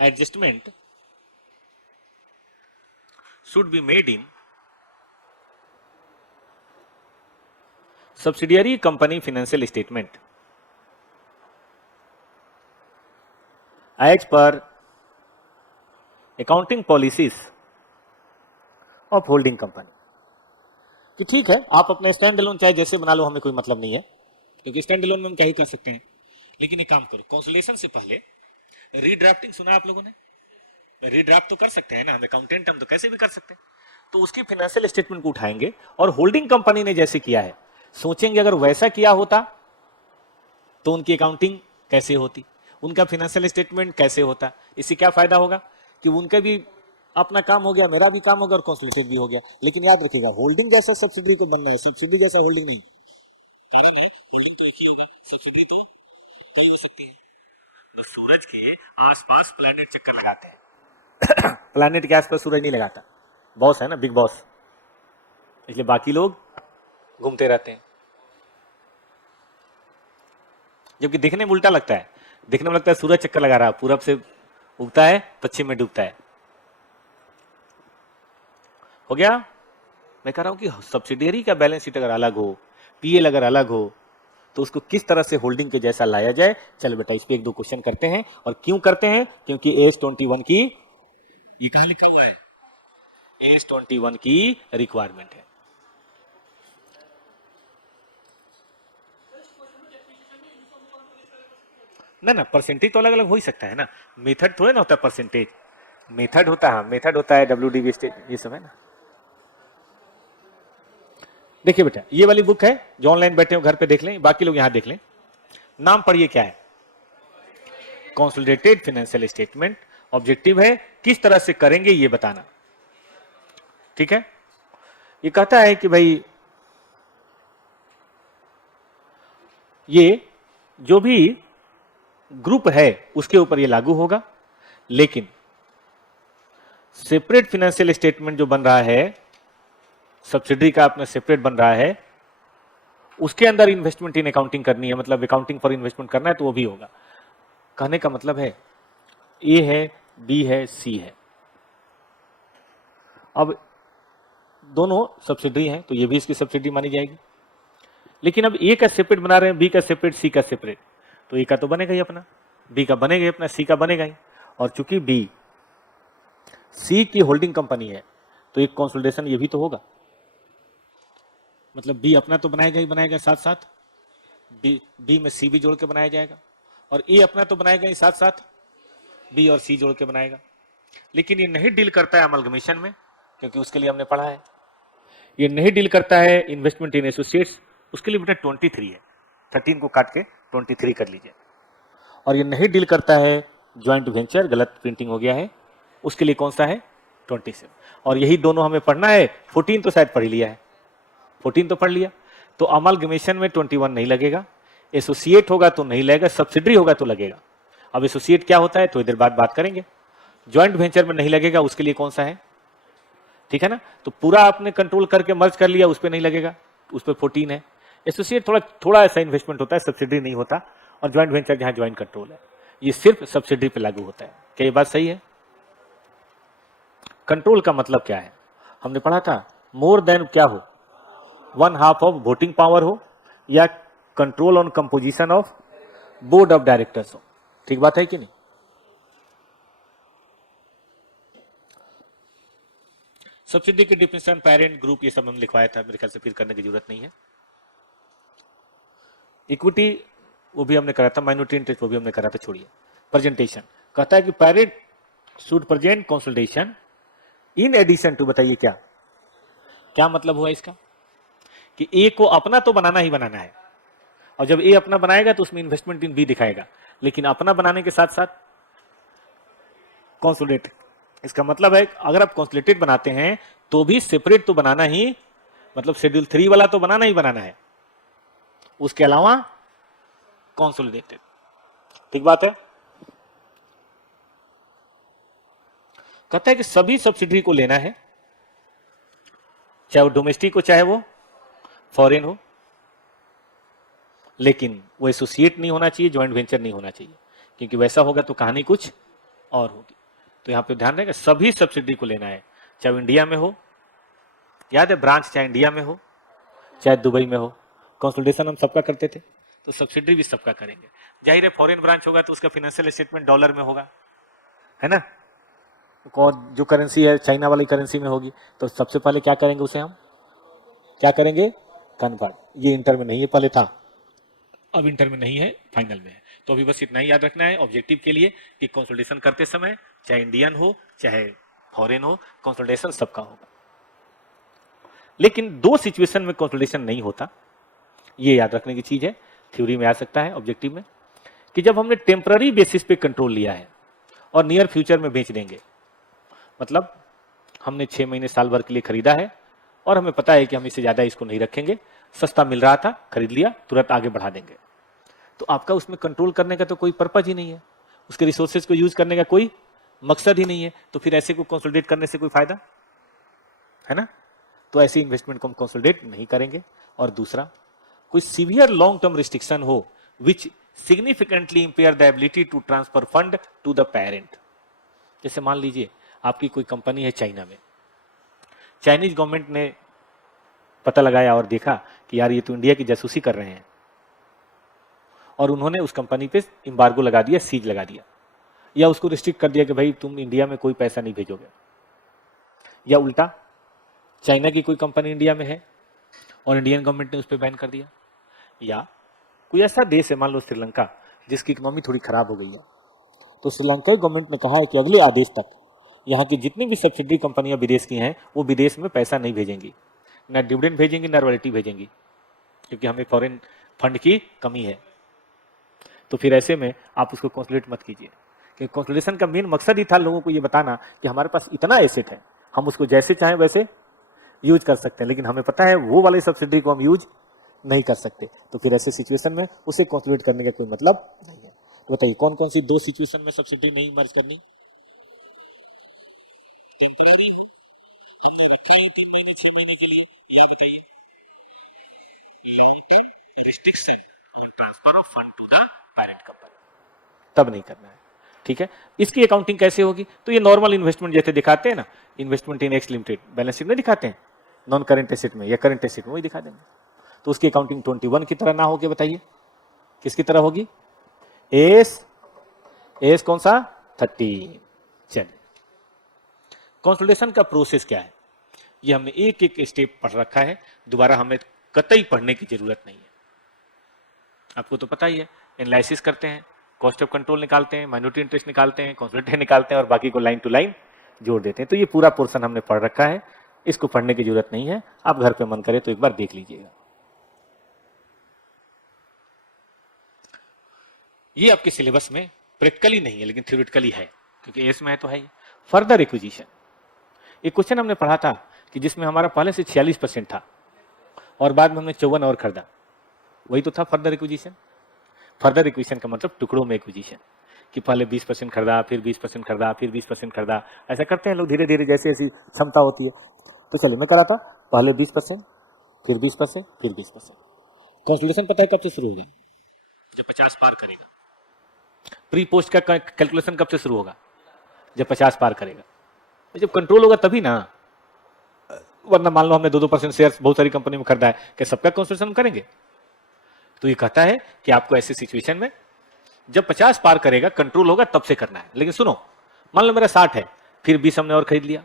adjustment should be made in subsidiary company financial statement as per accounting policies of holding company। कि ठीक है आप अपने स्टैंड अलोन चाहे जैसे बना लो, हमें कोई मतलब नहीं है, क्योंकि स्टैंड अलोन में हम क्या ही कर सकते हैं। लेकिन एक काम करो, कंसोलिडेशन से पहले रीड्राफ्टिंग सुना आप लोगों ने? रीड्राफ्ट तो कर सकते हैं ना, हम अकाउंटेंट, हम तो कैसे भी कर सकते हैं। तो उसकी फाइनेंशियल स्टेटमेंट को उठाएंगे और होल्डिंग कंपनी ने जैसे किया है सोचेंगे अगर वैसा किया होता तो उनकी अकाउंटिंग कैसे होती, उनका फाइनेंशियल स्टेटमेंट कैसे होता। इससे क्या फायदा होगा कि उनका भी अपना काम हो गया, मेरा भी काम हो गया और कंसोलिडेटेड भी हो गया। लेकिन याद रखिएगा होल्डिंग जैसा सब्सिडरी को बनना है, सब्सिडरी जैसा होल्डिंग नहीं। कारण है होल्डिंग तो एक ही होगा, सब्सिडरी तो कई हो सकती है। तो सूरज के आसपास प्लैनेट चक्कर लगाते हैं प्लैनेट के आसपास सूरज नहीं लगाता, बॉस है ना, बिग बॉस, इसलिए बाकी लोग घूमते रहते हैं। जबकि दिखने में उल्टा लगता है, दिखने में लगता है सूरज चक्कर लगा रहा है, पूरब से उगता है पश्चिम में डूबता है। हो गया? मैं कह रहा हूं कि सब्सिडियरी का बैलेंस शीट अगर अलग हो, पीएल अगर अलग हो, तो उसको किस तरह से होल्डिंग के जैसा लाया जाए। चलो बेटा इस पे एक दो क्वेश्चन करते हैं। और क्यों करते हैं? क्योंकि AS21 की, ये कहां लिखा हुआ है, AS21 की रिक्वायरमेंट है। ना परसेंटेज तो अलग अलग हो ही सकता है ना, मेथड थोड़े ना होता है परसेंटेज, मेथड होता है, मेथड होता है WDV स्टेज, ये सब है ना। देखिए बेटा ये वाली बुक है, जो ऑनलाइन बैठे हो घर पे देख लें, बाकी लोग यहां देख लें। नाम पढ़िए क्या है, कंसोलिडेटेड फाइनेंशियल स्टेटमेंट। ऑब्जेक्टिव है किस तरह से करेंगे ये बताना, ठीक है। ये कहता है कि भाई ये जो भी ग्रुप है उसके ऊपर ये लागू होगा, लेकिन सेपरेट फाइनेंशियल स्टेटमेंट जो बन रहा है, सब्सिडरी का अपना सेपरेट बन रहा है, उसके अंदर इन्वेस्टमेंट इन अकाउंटिंग करनी है, मतलब अकाउंटिंग फॉर इन्वेस्टमेंट करना है, तो वो भी होगा। कहने का मतलब है ए है, बी है, सी है। अब दोनों सब्सिडरी हैं तो ये भी इसकी सब्सिडरी मानी जाएगी। लेकिन अब ए का सेपरेट बना रहे हैं, बी का सेपरेट, सी का सेपरेट, तो ए का तो बनेगा ही अपना, बी का बनेगा ही अपना, सी का बनेगा ही। और चूंकि बी सी की होल्डिंग कंपनी है तो एक कंसोलिडेशन ये भी तो होगा, मतलब बी अपना तो बनाएगा ही बनाएगा, साथ साथ बी में सी भी जोड़ के बनाया जाएगा, और ए अपना तो बनाएगा ही साथ साथ बी और सी जोड़ के बनाएगा। लेकिन ये नहीं डील करता है अमलगमेशन में, क्योंकि उसके लिए हमने पढ़ा है। ये नहीं डील करता है इन्वेस्टमेंट इन एसोसिएट्स, उसके लिए बेटा 23 है, 13 को काट के 23 कर लीजिए। और ये नहीं डील करता है ज्वाइंट वेंचर, गलत प्रिंटिंग हो गया है, उसके लिए कौन सा है, 27। और यही दोनों हमें पढ़ना है। 14 तो शायद पढ़ लिया है, 14 तो पढ़ लिया। तो अमलगमेशन में 21 नहीं लगेगा, एसोसिएट होगा तो नहीं लगेगा, सब्सिडरी होगा तो लगेगा। अब एसोसिएट क्या होता है थोड़ी देर बाद बात करेंगे। ज्वाइंट वेंचर में नहीं लगेगा, उसके लिए कौन सा है, ठीक है ना। तो पूरा आपने कंट्रोल करके मर्ज कर लिया, उस पर नहीं लगेगा, उस पर 14 है। एसोसिएट थोड़ा ऐसा इन्वेस्टमेंट होता है, सब्सिडरी नहीं होता। और ज्वाइंट वेंचर जहां ज्वाइंट कंट्रोल है, ये सिर्फ सब्सिडरी पे लागू होता है। क्या ये बात सही है? कंट्रोल का मतलब क्या है, हमने पढ़ा था, मोर देन क्या हो, 1/2 ऑफ वोटिंग पावर हो, या control on composition of board of directors हो। ठीक बात है कि नहीं? सब्सिडी के डिफिनेशन, पेरेंट, ग्रुप, ये सब हमने लिखवाया था, मेरे ख्याल से फिर करने की जरूरत नहीं है। इक्विटी वो भी हमने करा था, माइनॉरिटी इंटरेस्ट वो भी हमने करा था, छोड़िए। प्रेजेंटेशन कहता है कि parent should present consolidation in addition to, बताइए क्या क्या मतलब हुआ इसका, कि ए को अपना तो बनाना ही बनाना है, और जब ए अपना बनाएगा तो उसमें इन्वेस्टमेंट इन बी दिखाएगा, लेकिन अपना बनाने के साथ साथ कंसोलिडेट। इसका मतलब है अगर आप कंसोलिडेटेड बनाते हैं तो भी सेपरेट तो बनाना ही, मतलब शेड्यूल 3 वाला तो बनाना ही बनाना है, उसके अलावा कंसोलिडेटेड। ठीक बात है। कहता है कि सभी सब्सिडरी को लेना है, चाहे वो डोमेस्टिक हो चाहे वो फॉरेन हो, लेकिन वो एसोसिएट नहीं होना चाहिए, ज्वाइंट वेंचर नहीं होना चाहिए, क्योंकि वैसा होगा तो कहानी कुछ और होगी। तो यहां पे ध्यान रहेगा, सभी सब्सिडी को लेना है, चाहे वो इंडिया में हो, याद है ब्रांच चाहे इंडिया में हो चाहे दुबई में हो, कंसोलिडेशन हम सबका करते थे, तो सब्सिडी भी सबका करेंगे। जाहिर है फॉरेन ब्रांच होगा तो उसका फाइनेंशियल स्टेटमेंट डॉलर में होगा, है ना, जो करेंसी है चाइना वाली करेंसी में होगी, तो सबसे पहले क्या करेंगे, उसे हम क्या करेंगे, कन्वर्ट। ये इंटर में नहीं है, पहले था, अब इंटर में नहीं है, फाइनल में है। तो अभी बस इतना ही याद रखना है ऑब्जेक्टिव के लिए कि कंसोलिडेशन करते समय चाहे इंडियन हो चाहे फॉरेन हो, कंसोलिडेशन सबका होगा। लेकिन दो सिचुएशन में कंसोलिडेशन नहीं होता, ये याद रखने की चीज है, थ्योरी में आ सकता है ऑब्जेक्टिव में, कि जब हमने टेम्पररी बेसिस पे कंट्रोल लिया है और नियर फ्यूचर में बेच देंगे, मतलब हमने 6 महीने साल भर के लिए खरीदा है और हमें पता है कि हम इससे ज्यादा इसको नहीं रखेंगे, सस्ता मिल रहा था खरीद लिया, तुरंत आगे बढ़ा देंगे, तो आपका उसमें कंट्रोल करने का तो कोई पर्पज ही नहीं है, उसके रिसोर्सेज को यूज करने का कोई मकसद ही नहीं है, तो फिर ऐसे को कंसोलिडेट करने से कोई फायदा है ना। तो ऐसी इन्वेस्टमेंट को हम कंसोलिडेट नहीं करेंगे। और दूसरा, कोई सीवियर लॉन्ग टर्म रिस्ट्रिक्शन हो which significantly impair the ability to transfer fund to the parent. जैसे मान लीजिए आपकी कोई कंपनी है चाइना में, चाइनीज गवर्नमेंट ने पता लगाया और देखा कि यार ये तो इंडिया की जासूसी कर रहे हैं, और उन्होंने उस कंपनी पे एम्बार्गो लगा दिया, सीज लगा दिया, या उसको रिस्ट्रिक्ट कर दिया कि भाई तुम इंडिया में कोई पैसा नहीं भेजोगे। या उल्टा, चाइना की कोई कंपनी इंडिया में है और इंडियन गवर्नमेंट ने उस पर बैन कर दिया। या कोई ऐसा देश है, मान लो श्रीलंका, जिसकी इकोनॉमी थोड़ी खराब हो गई है, तो श्रीलंका गवर्नमेंट ने कहा है कि अगले आदेश तक यहाँ की जितनी भी सब्सिडी कंपनियां विदेश की हैं वो विदेश में पैसा नहीं भेजेंगी, ना डिविडेंड भेजेंगी ना रॉयल्टी भेजेंगी, क्योंकि हमें फॉरेन फंड की कमी है। तो फिर ऐसे में आप उसको कंसोलिडेट मत कीजिए, क्योंकि कंसोलिडेशन का मेन मकसद ही था लोगों को ये बताना कि हमारे पास इतना एसेट है, हम उसको जैसे चाहें वैसे यूज कर सकते हैं, लेकिन हमें पता है वो वाले सब्सिडी को हम यूज नहीं कर सकते। तो फिर ऐसे सिचुएशन में उसे कंसोलिडेट करने का कोई मतलब नहीं है। तो बताइए कौन कौन सी दो सिचुएशन में सब्सिडी नहीं मर्ज करनी। Transfer of fund to the parent company, तब नहीं करना है, ठीक है। इसकी अकाउंटिंग कैसे होगी, तो ये नॉर्मल इन्वेस्टमेंट जैसे दिखाते हैं ना, इन्वेस्टमेंट इन एक्स लिमिटेड बैलेंस शीट में दिखाते हैं, नॉन करंट एसेट में या करंट एसेट में, वही दिखा देंगे। तो उसकी अकाउंटिंग 21 की तरह ना होगी, बताइए किसकी तरह होगी, एस कौन सा 13। चलिए कंसोलिडेशन का प्रोसेस क्या है, ये हमने एक एक स्टेप पढ़ रखा है, दोबारा हमें कतई पढ़ने की जरूरत नहीं है। आपको तो पता ही है, एनालिसिस करते हैं, कॉस्ट ऑफ कंट्रोल निकालते हैं, माइनॉरिटी इंटरेस्ट निकालते हैं, कंसोलिडेशन निकालते हैं और बाकी को लाइन टू लाइन जोड़ देते हैं। तो ये पूरा पोर्शन हमने पढ़ रखा है, इसको पढ़ने की जरूरत नहीं है, आप घर पे मन करे तो एक बार देख लीजिएगा। ये आपके सिलेबस में प्रैक्टिकली नहीं है लेकिन थ्योरेटिकली है, क्योंकि एस में है तो है ही। फर्दर एक्विजिशन, एक क्वेश्चन हमने पढ़ा था कि जिसमें हमारा पहले से 46% था और बाद में हमने 54 और खरीदा, वही तो था फर्दर एक्विजिशन। फर्दर एक्विजिशन का मतलब टुकड़ों में एक्विजिशन, कि पहले 20% खरीदा, फिर 20% खरीदा, फिर 20% खरीदा, ऐसा करते हैं लोग धीरे धीरे जैसे ऐसी क्षमता होती है। तो चलिए मैं करा था, पहले 20%, फिर 20%, फिर 20%। कंसोलिडेशन पता है कब से शुरू होगा, जब 50 पार करेगा। प्री पोस्ट का कैलकुलेशन कब से शुरू होगा, जब 50 पार करेगा। जब कंट्रोल होगा तभी ना, वरना मान लो हमने 2% शेयर बहुत सारी कंपनी में खरीदा है, क्या सबका कंसोलिडेशन करेंगे। तो ये कहता है कि आपको ऐसी सिचुएशन में जब 50 पार करेगा, कंट्रोल होगा, तब से करना है। लेकिन सुनो, मान लो मेरा 60 है, फिर 20 हमने और खरीद लिया।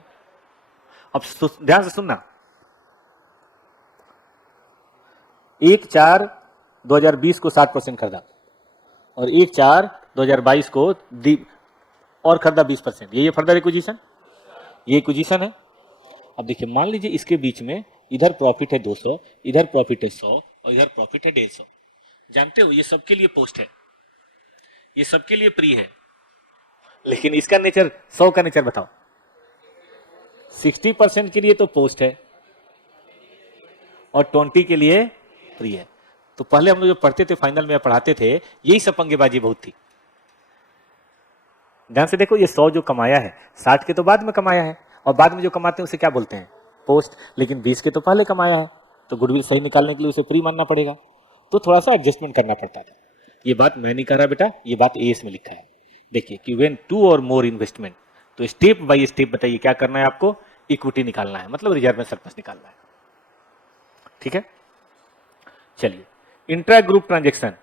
अब ध्यान से सुनना, 1/4/2020 को 60% खरीदा और 1/4/2022 को और खरीदा 20%, ये फर्दर एक्विजिशन, ये एक्विजिशन है। अब देखिए मान लीजिए इसके बीच में इधर प्रॉफिट है 200, इधर प्रॉफिट है 100 और इधर प्रॉफिट है 150। जानते हो ये सबके लिए पोस्ट है, ये सबके लिए प्री है, लेकिन इसका नेचर 100 का नेचर बताओ। 60% के लिए तो पोस्ट है और 20 के लिए प्री है। तो पहले हम लोग जो पढ़ते थे फाइनल में पढ़ाते थे, यही सब पंगेबाजी बहुत थी। ध्यान से देखो, ये 100 जो कमाया है 60 के तो बाद में कमाया है, और बाद में जो कमाते हैं उसे क्या बोलते हैं, पोस्ट। लेकिन 20 के तो पहले कमाया है, तो गुडविल सही निकालने के लिए उसे प्री मानना पड़ेगा, तो थोड़ा सा एडजस्टमेंट करना पड़ता था। ये बात मैं नहीं कह रहा बेटा, ये बात एएस में लिखा है। देखिए कि व्हेन 2 और मोर इन्वेस्टमेंट, तो स्टेप बाय स्टेप बताइए क्या करना है आपको, इक्विटी निकालना है, मतलब रिजर्व में सरप्लस निकालना है। ठीक है, चलिए इंट्रा ग्रुप ट्रांजेक्शन,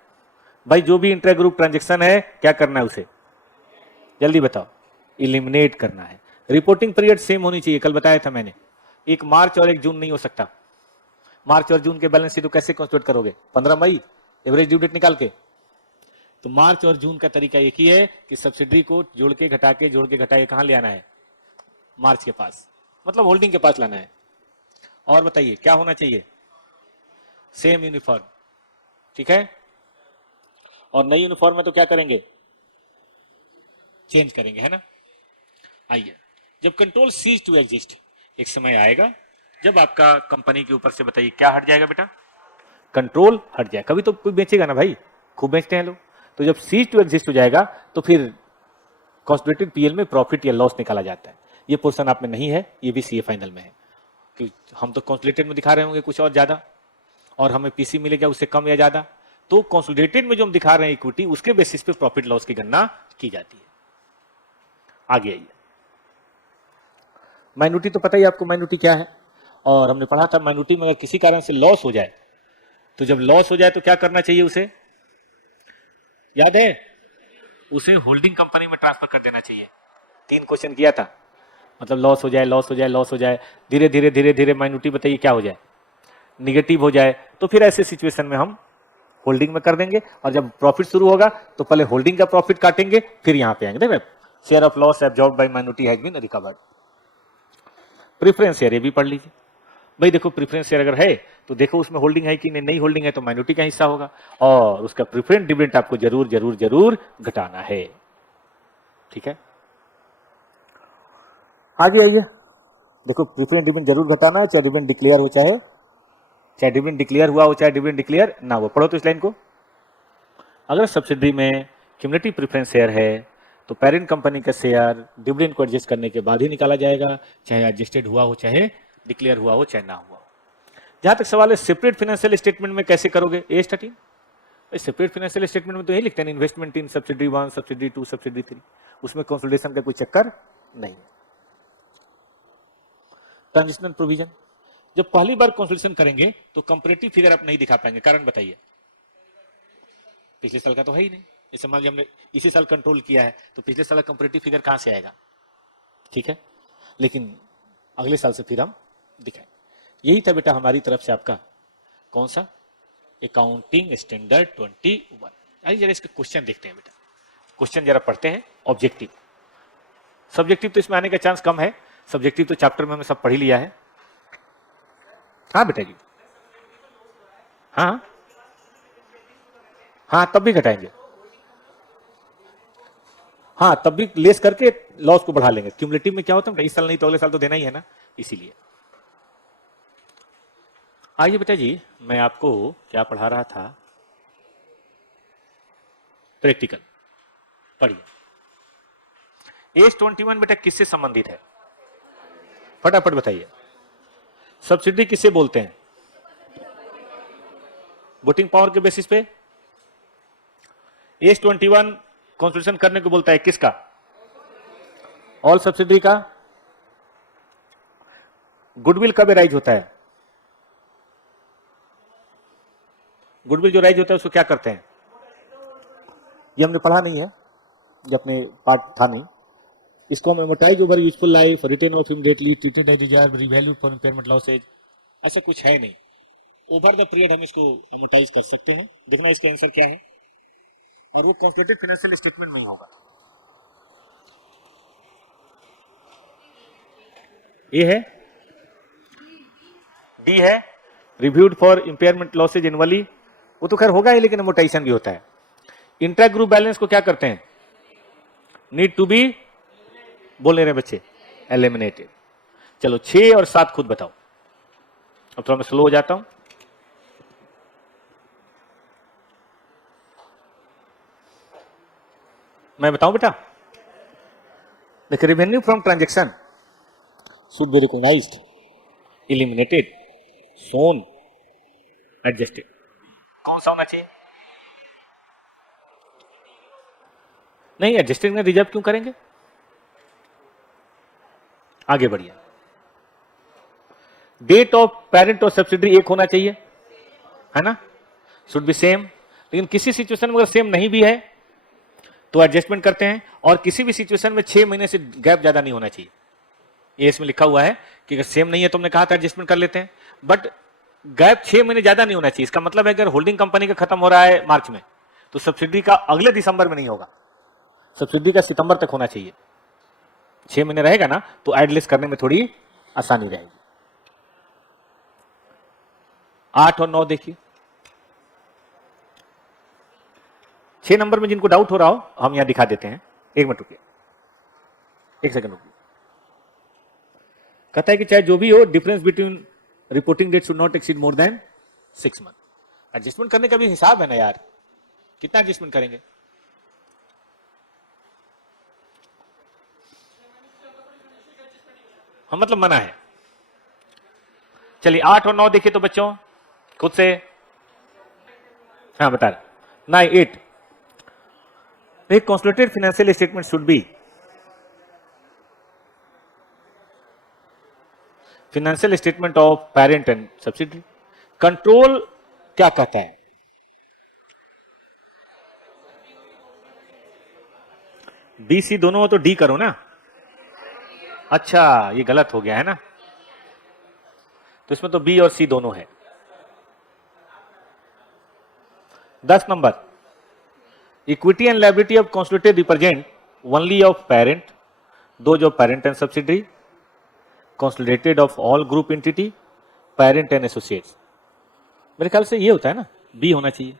भाई जो भी इंट्रा ग्रुप ट्रांजेक्शन है क्या करना है उसे, जल्दी बताओ, इलिमिनेट करना है। रिपोर्टिंग पीरियड सेम होनी चाहिए, कल बताया था मैंने, एक मार्च और एक जून नहीं हो सकता। मार्च और जून के बैलेंस शीट कैसे कंस्टिट्यूट करोगे, 15 मई एवरेज ड्यू डेट निकाल के। तो मार्च और जून का तरीका एक ही है कि सब्सिडी को जोड़ के घटा के जोड़ के घटा के कहां ले आना है, मार्च के पास, मतलब होल्डिंग के पास लाना है। और बताइए क्या होना चाहिए, सेम यूनिफॉर्म। ठीक है, और नई यूनिफॉर्म में तो क्या करेंगे, चेंज करेंगे, है ना। आइए, जब कंट्रोल सीज टू एग्जिस्ट, एक समय आएगा जब आपका कंपनी के ऊपर से बताइए क्या हट जाएगा बेटा, कंट्रोल हट जाएगा। कभी तो कोई बेचेगा ना भाई, खूब बेचते हैं लोग। तो जब सीज टू एग्जिस्ट हो जाएगा तो फिर कंसोलिडेटेड पीएल में प्रॉफिट या लॉस निकाला जाता है। ये पोर्शन आप में नहीं है, ये भी सीए फाइनल में है, कि हम तो कंसोलिडेटेड में दिखा रहे होंगे कुछ और ज्यादा, और हमें पीसी मिलेगा उससे कम या ज्यादा। तो कंसोलिडेटेड में जो हम दिखा रहे हैं इक्विटी, उसके बेसिस पे प्रॉफिट लॉस की गणना की जाती है। आगे आइए, माइनॉरिटी तो पता ही आपको माइनॉरिटी क्या है, और हमने पढ़ा था माइनॉरिटी में अगर किसी कारण से लॉस हो जाए, तो जब लॉस हो जाए तो क्या करना चाहिए उसे, याद है, उसे होल्डिंग कंपनी में ट्रांसफर कर देना चाहिए। 3 क्वेश्चन किया था, मतलब लॉस हो जाए, लॉस हो जाए, लॉस हो जाए, धीरे धीरे धीरे धीरे माइनॉरिटी बताइए क्या हो जाए, निगेटिव हो जाए, तो फिर ऐसे सिचुएशन में हम होल्डिंग में कर देंगे, और जब प्रॉफिट शुरू होगा तो पहले होल्डिंग का प्रॉफिट काटेंगे, फिर यहां पे आएंगे। देखो, share of loss absorbed by minority has been recovered. Preference share ये भी पढ़ लीजिए भाई। देखो प्रेफरेंस शेयर अगर है तो देखो उसमें होल्डिंग है कि नहीं, होल्डिंग है तो माइनॉरिटी का हिस्सा होगा, और उसका प्रेफरेंस डिविडेंड आपको जरूर जरूर जरूर घटाना है। ठीक है, आगे आइए, देखो प्रेफरेंस डिविडेंड जरूर घटाना है, चाहे डिविडेंड डिक्लेयर हो, चाहे डिविडेंड डिक्लेयर हुआ हो, चाहे डिविडेंड डिक्लेयर ना हो। पढ़ो तो इस लाइन को, अगर सब्सिडी में क्यूमुलेटिव प्रेफरेंस शेयर है तो पेरेंट कंपनी का शेयर डिविडेंड को एडजस्ट करने के बाद ही निकाला जाएगा, चाहे एडजस्टेड हुआ हो, चाहे डिक्लेयर हुआ हो, चाहे ना हुआ हो। जहां तक सवाल है सेपरेट फाइनेंशियल स्टेटमेंट में कैसे करोगे, A13, सेपरेट फाइनेंशियल स्टेटमेंट में तो यही लिखते हैं, इन्वेस्टमेंट इन सब्सिडी 1, सब्सिडी 2, सब्सिडी 3, उसमें कंसोलिडेशन का कोई चक्कर नहीं है। ट्रांजिशनल प्रोविजन, जब पहली बार कंसोलिडेशन करेंगे तो कंपैरेटिव फिगर आप नहीं दिखा पाएंगे, कारण बताइए, पिछले साल का तो है ही नहीं। इस मान लीजिए हमने इसी साल कंट्रोल किया है, तो पिछले साल का कंपैरेटिव फिगर कहां से आएगा। ठीक है, लेकिन अगले साल से फिर हम दिखाएं। यही था बेटा हमारी तरफ से आपका कौन सा, अकाउंटिंग स्टैंडर्ड 21। आइए जरा इसके क्वेश्चन देखते हैं बेटा, क्वेश्चन जरा पढ़ते हैं। ऑब्जेक्टिव, सब्जेक्टिव तो इसमें आने का चांस कम है, सब्जेक्टिव तो चैप्टर में हमने सब पढ़ ही लिया है। हाँ बेटा जी, हाँ हाँ तब भी घटाएंगे, हाँ तब भी लेस करके लॉस को बढ़ा लेंगे। क्यूमुलेटिव में क्या होता है, इस साल नहीं तो अगले साल तो देना ही है ना, इसीलिए। आइए बेटा जी, मैं आपको क्या पढ़ा रहा था, प्रैक्टिकल पढ़िए। AS21 बेटा किससे संबंधित है, फटाफट बताइए। सब्सिडी किसे बोलते हैं, वोटिंग पावर के बेसिस पे। AS21 कॉन्स्टिट्यूशन करने को बोलता है किसका, ऑल सब्सिडी का। गुडविल कब राइज होता है, गुडविल जो राइज होता है उसको क्या करते हैं, ये हमने पढ़ा नहीं है, ये अपने पार्ट था नहीं। इसको हम amortise over useful life, written off immediately, treated as reserve, revalued for impairment losses, ऐसा कुछ है नहीं। ओवर द पीरियड हम इसको एमोटाइज कर सकते हैं। देखना इसका आंसर क्या है, और वो कंसोलिडेटेड फाइनेंशियल स्टेटमेंट में ही होगा। ए है, डी है, reviewed for impairment losses annually, वो तो खैर होगा ही, लेकिन एमोटाइजेशन भी होता है। इंट्रा ग्रुप बैलेंस को क्या करते हैं, नीड टू बी, बोल रहे बच्चे, एलिमिनेटेड। चलो 6 और 7 खुद बताओ, अब थोड़ा मैं स्लो हो जाता हूं। मैं बताऊं बेटा, देखिए revenue from transaction should be recognised, eliminated, shown, adjusted. कौन सा होना चाहिए? नहीं, एडजस्टेड में रिजर्व क्यों करेंगे? आगे बढ़िए। डेट ऑफ पेरेंट और सब्सिडरी एक होना चाहिए, है ना, शुड बी सेम। लेकिन किसी सिचुएशन में अगर सेम नहीं भी है तो एडजस्टमेंट करते हैं, और किसी भी सिचुएशन में 6 महीने से गैप ज्यादा नहीं होना चाहिए। ये इसमें लिखा हुआ है कि अगर सेम नहीं है तो हमने कहा था एडजस्टमेंट कर लेते हैं, बट गैप 6 महीने ज्यादा नहीं होना चाहिए। इसका मतलब है अगर होल्डिंग कंपनी का खत्म हो रहा है मार्च में तो सब्सिडी का अगले दिसंबर में नहीं होगा, सब्सिडी का सितंबर तक होना चाहिए। 6 महीने रहेगा ना तो एड लिस्ट करने में थोड़ी आसानी रहेगी। 8 और 9 देखिए। 6 नंबर में जिनको डाउट हो रहा हो हम यहां दिखा देते हैं। 1 मिनट रुकिए, 1 सेकंड रुकिए। कहता है कि चाहे जो भी हो, difference between reporting date should not exceed more than 6 month. Adjustment करने का भी हिसाब है ना यार, कितना एडजस्टमेंट करेंगे? हम मतलब मना है। चलिए 8 और 9 देखिए तो बच्चों खुद से। हाँ बता रहे। 9, 8। एक consolidated financial statement should be financial statement of parent and subsidiary. Control क्या कहता है? बी सी दोनों हो तो डी करो ना। अच्छा ये गलत हो गया है ना, तो इसमें तो बी और सी दोनों है। 10 number, equity and liability of consolidated represent only of parent, those of parent and subsidiary, consolidated of all group entity, parent and associates. मेरे ख्याल से ये होता है ना, बी होना चाहिए।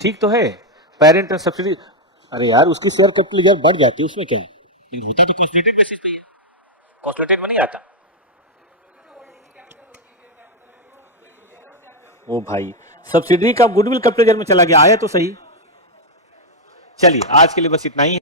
ठीक तो है, पेरेंट एंड सब्सिडरी। अरे यार उसकी शेयर कैपिटल यार बढ़ जाती है, उसमें क्या है? होता तो कंसोलिडेटेड बेसिस पे ही है, कंसोलिडेटेड में नहीं आता। ओ भाई, सब्सिडरी का गुडविल कैपिटल में चला गया, आया तो सही। चलिए आज के लिए बस इतना ही।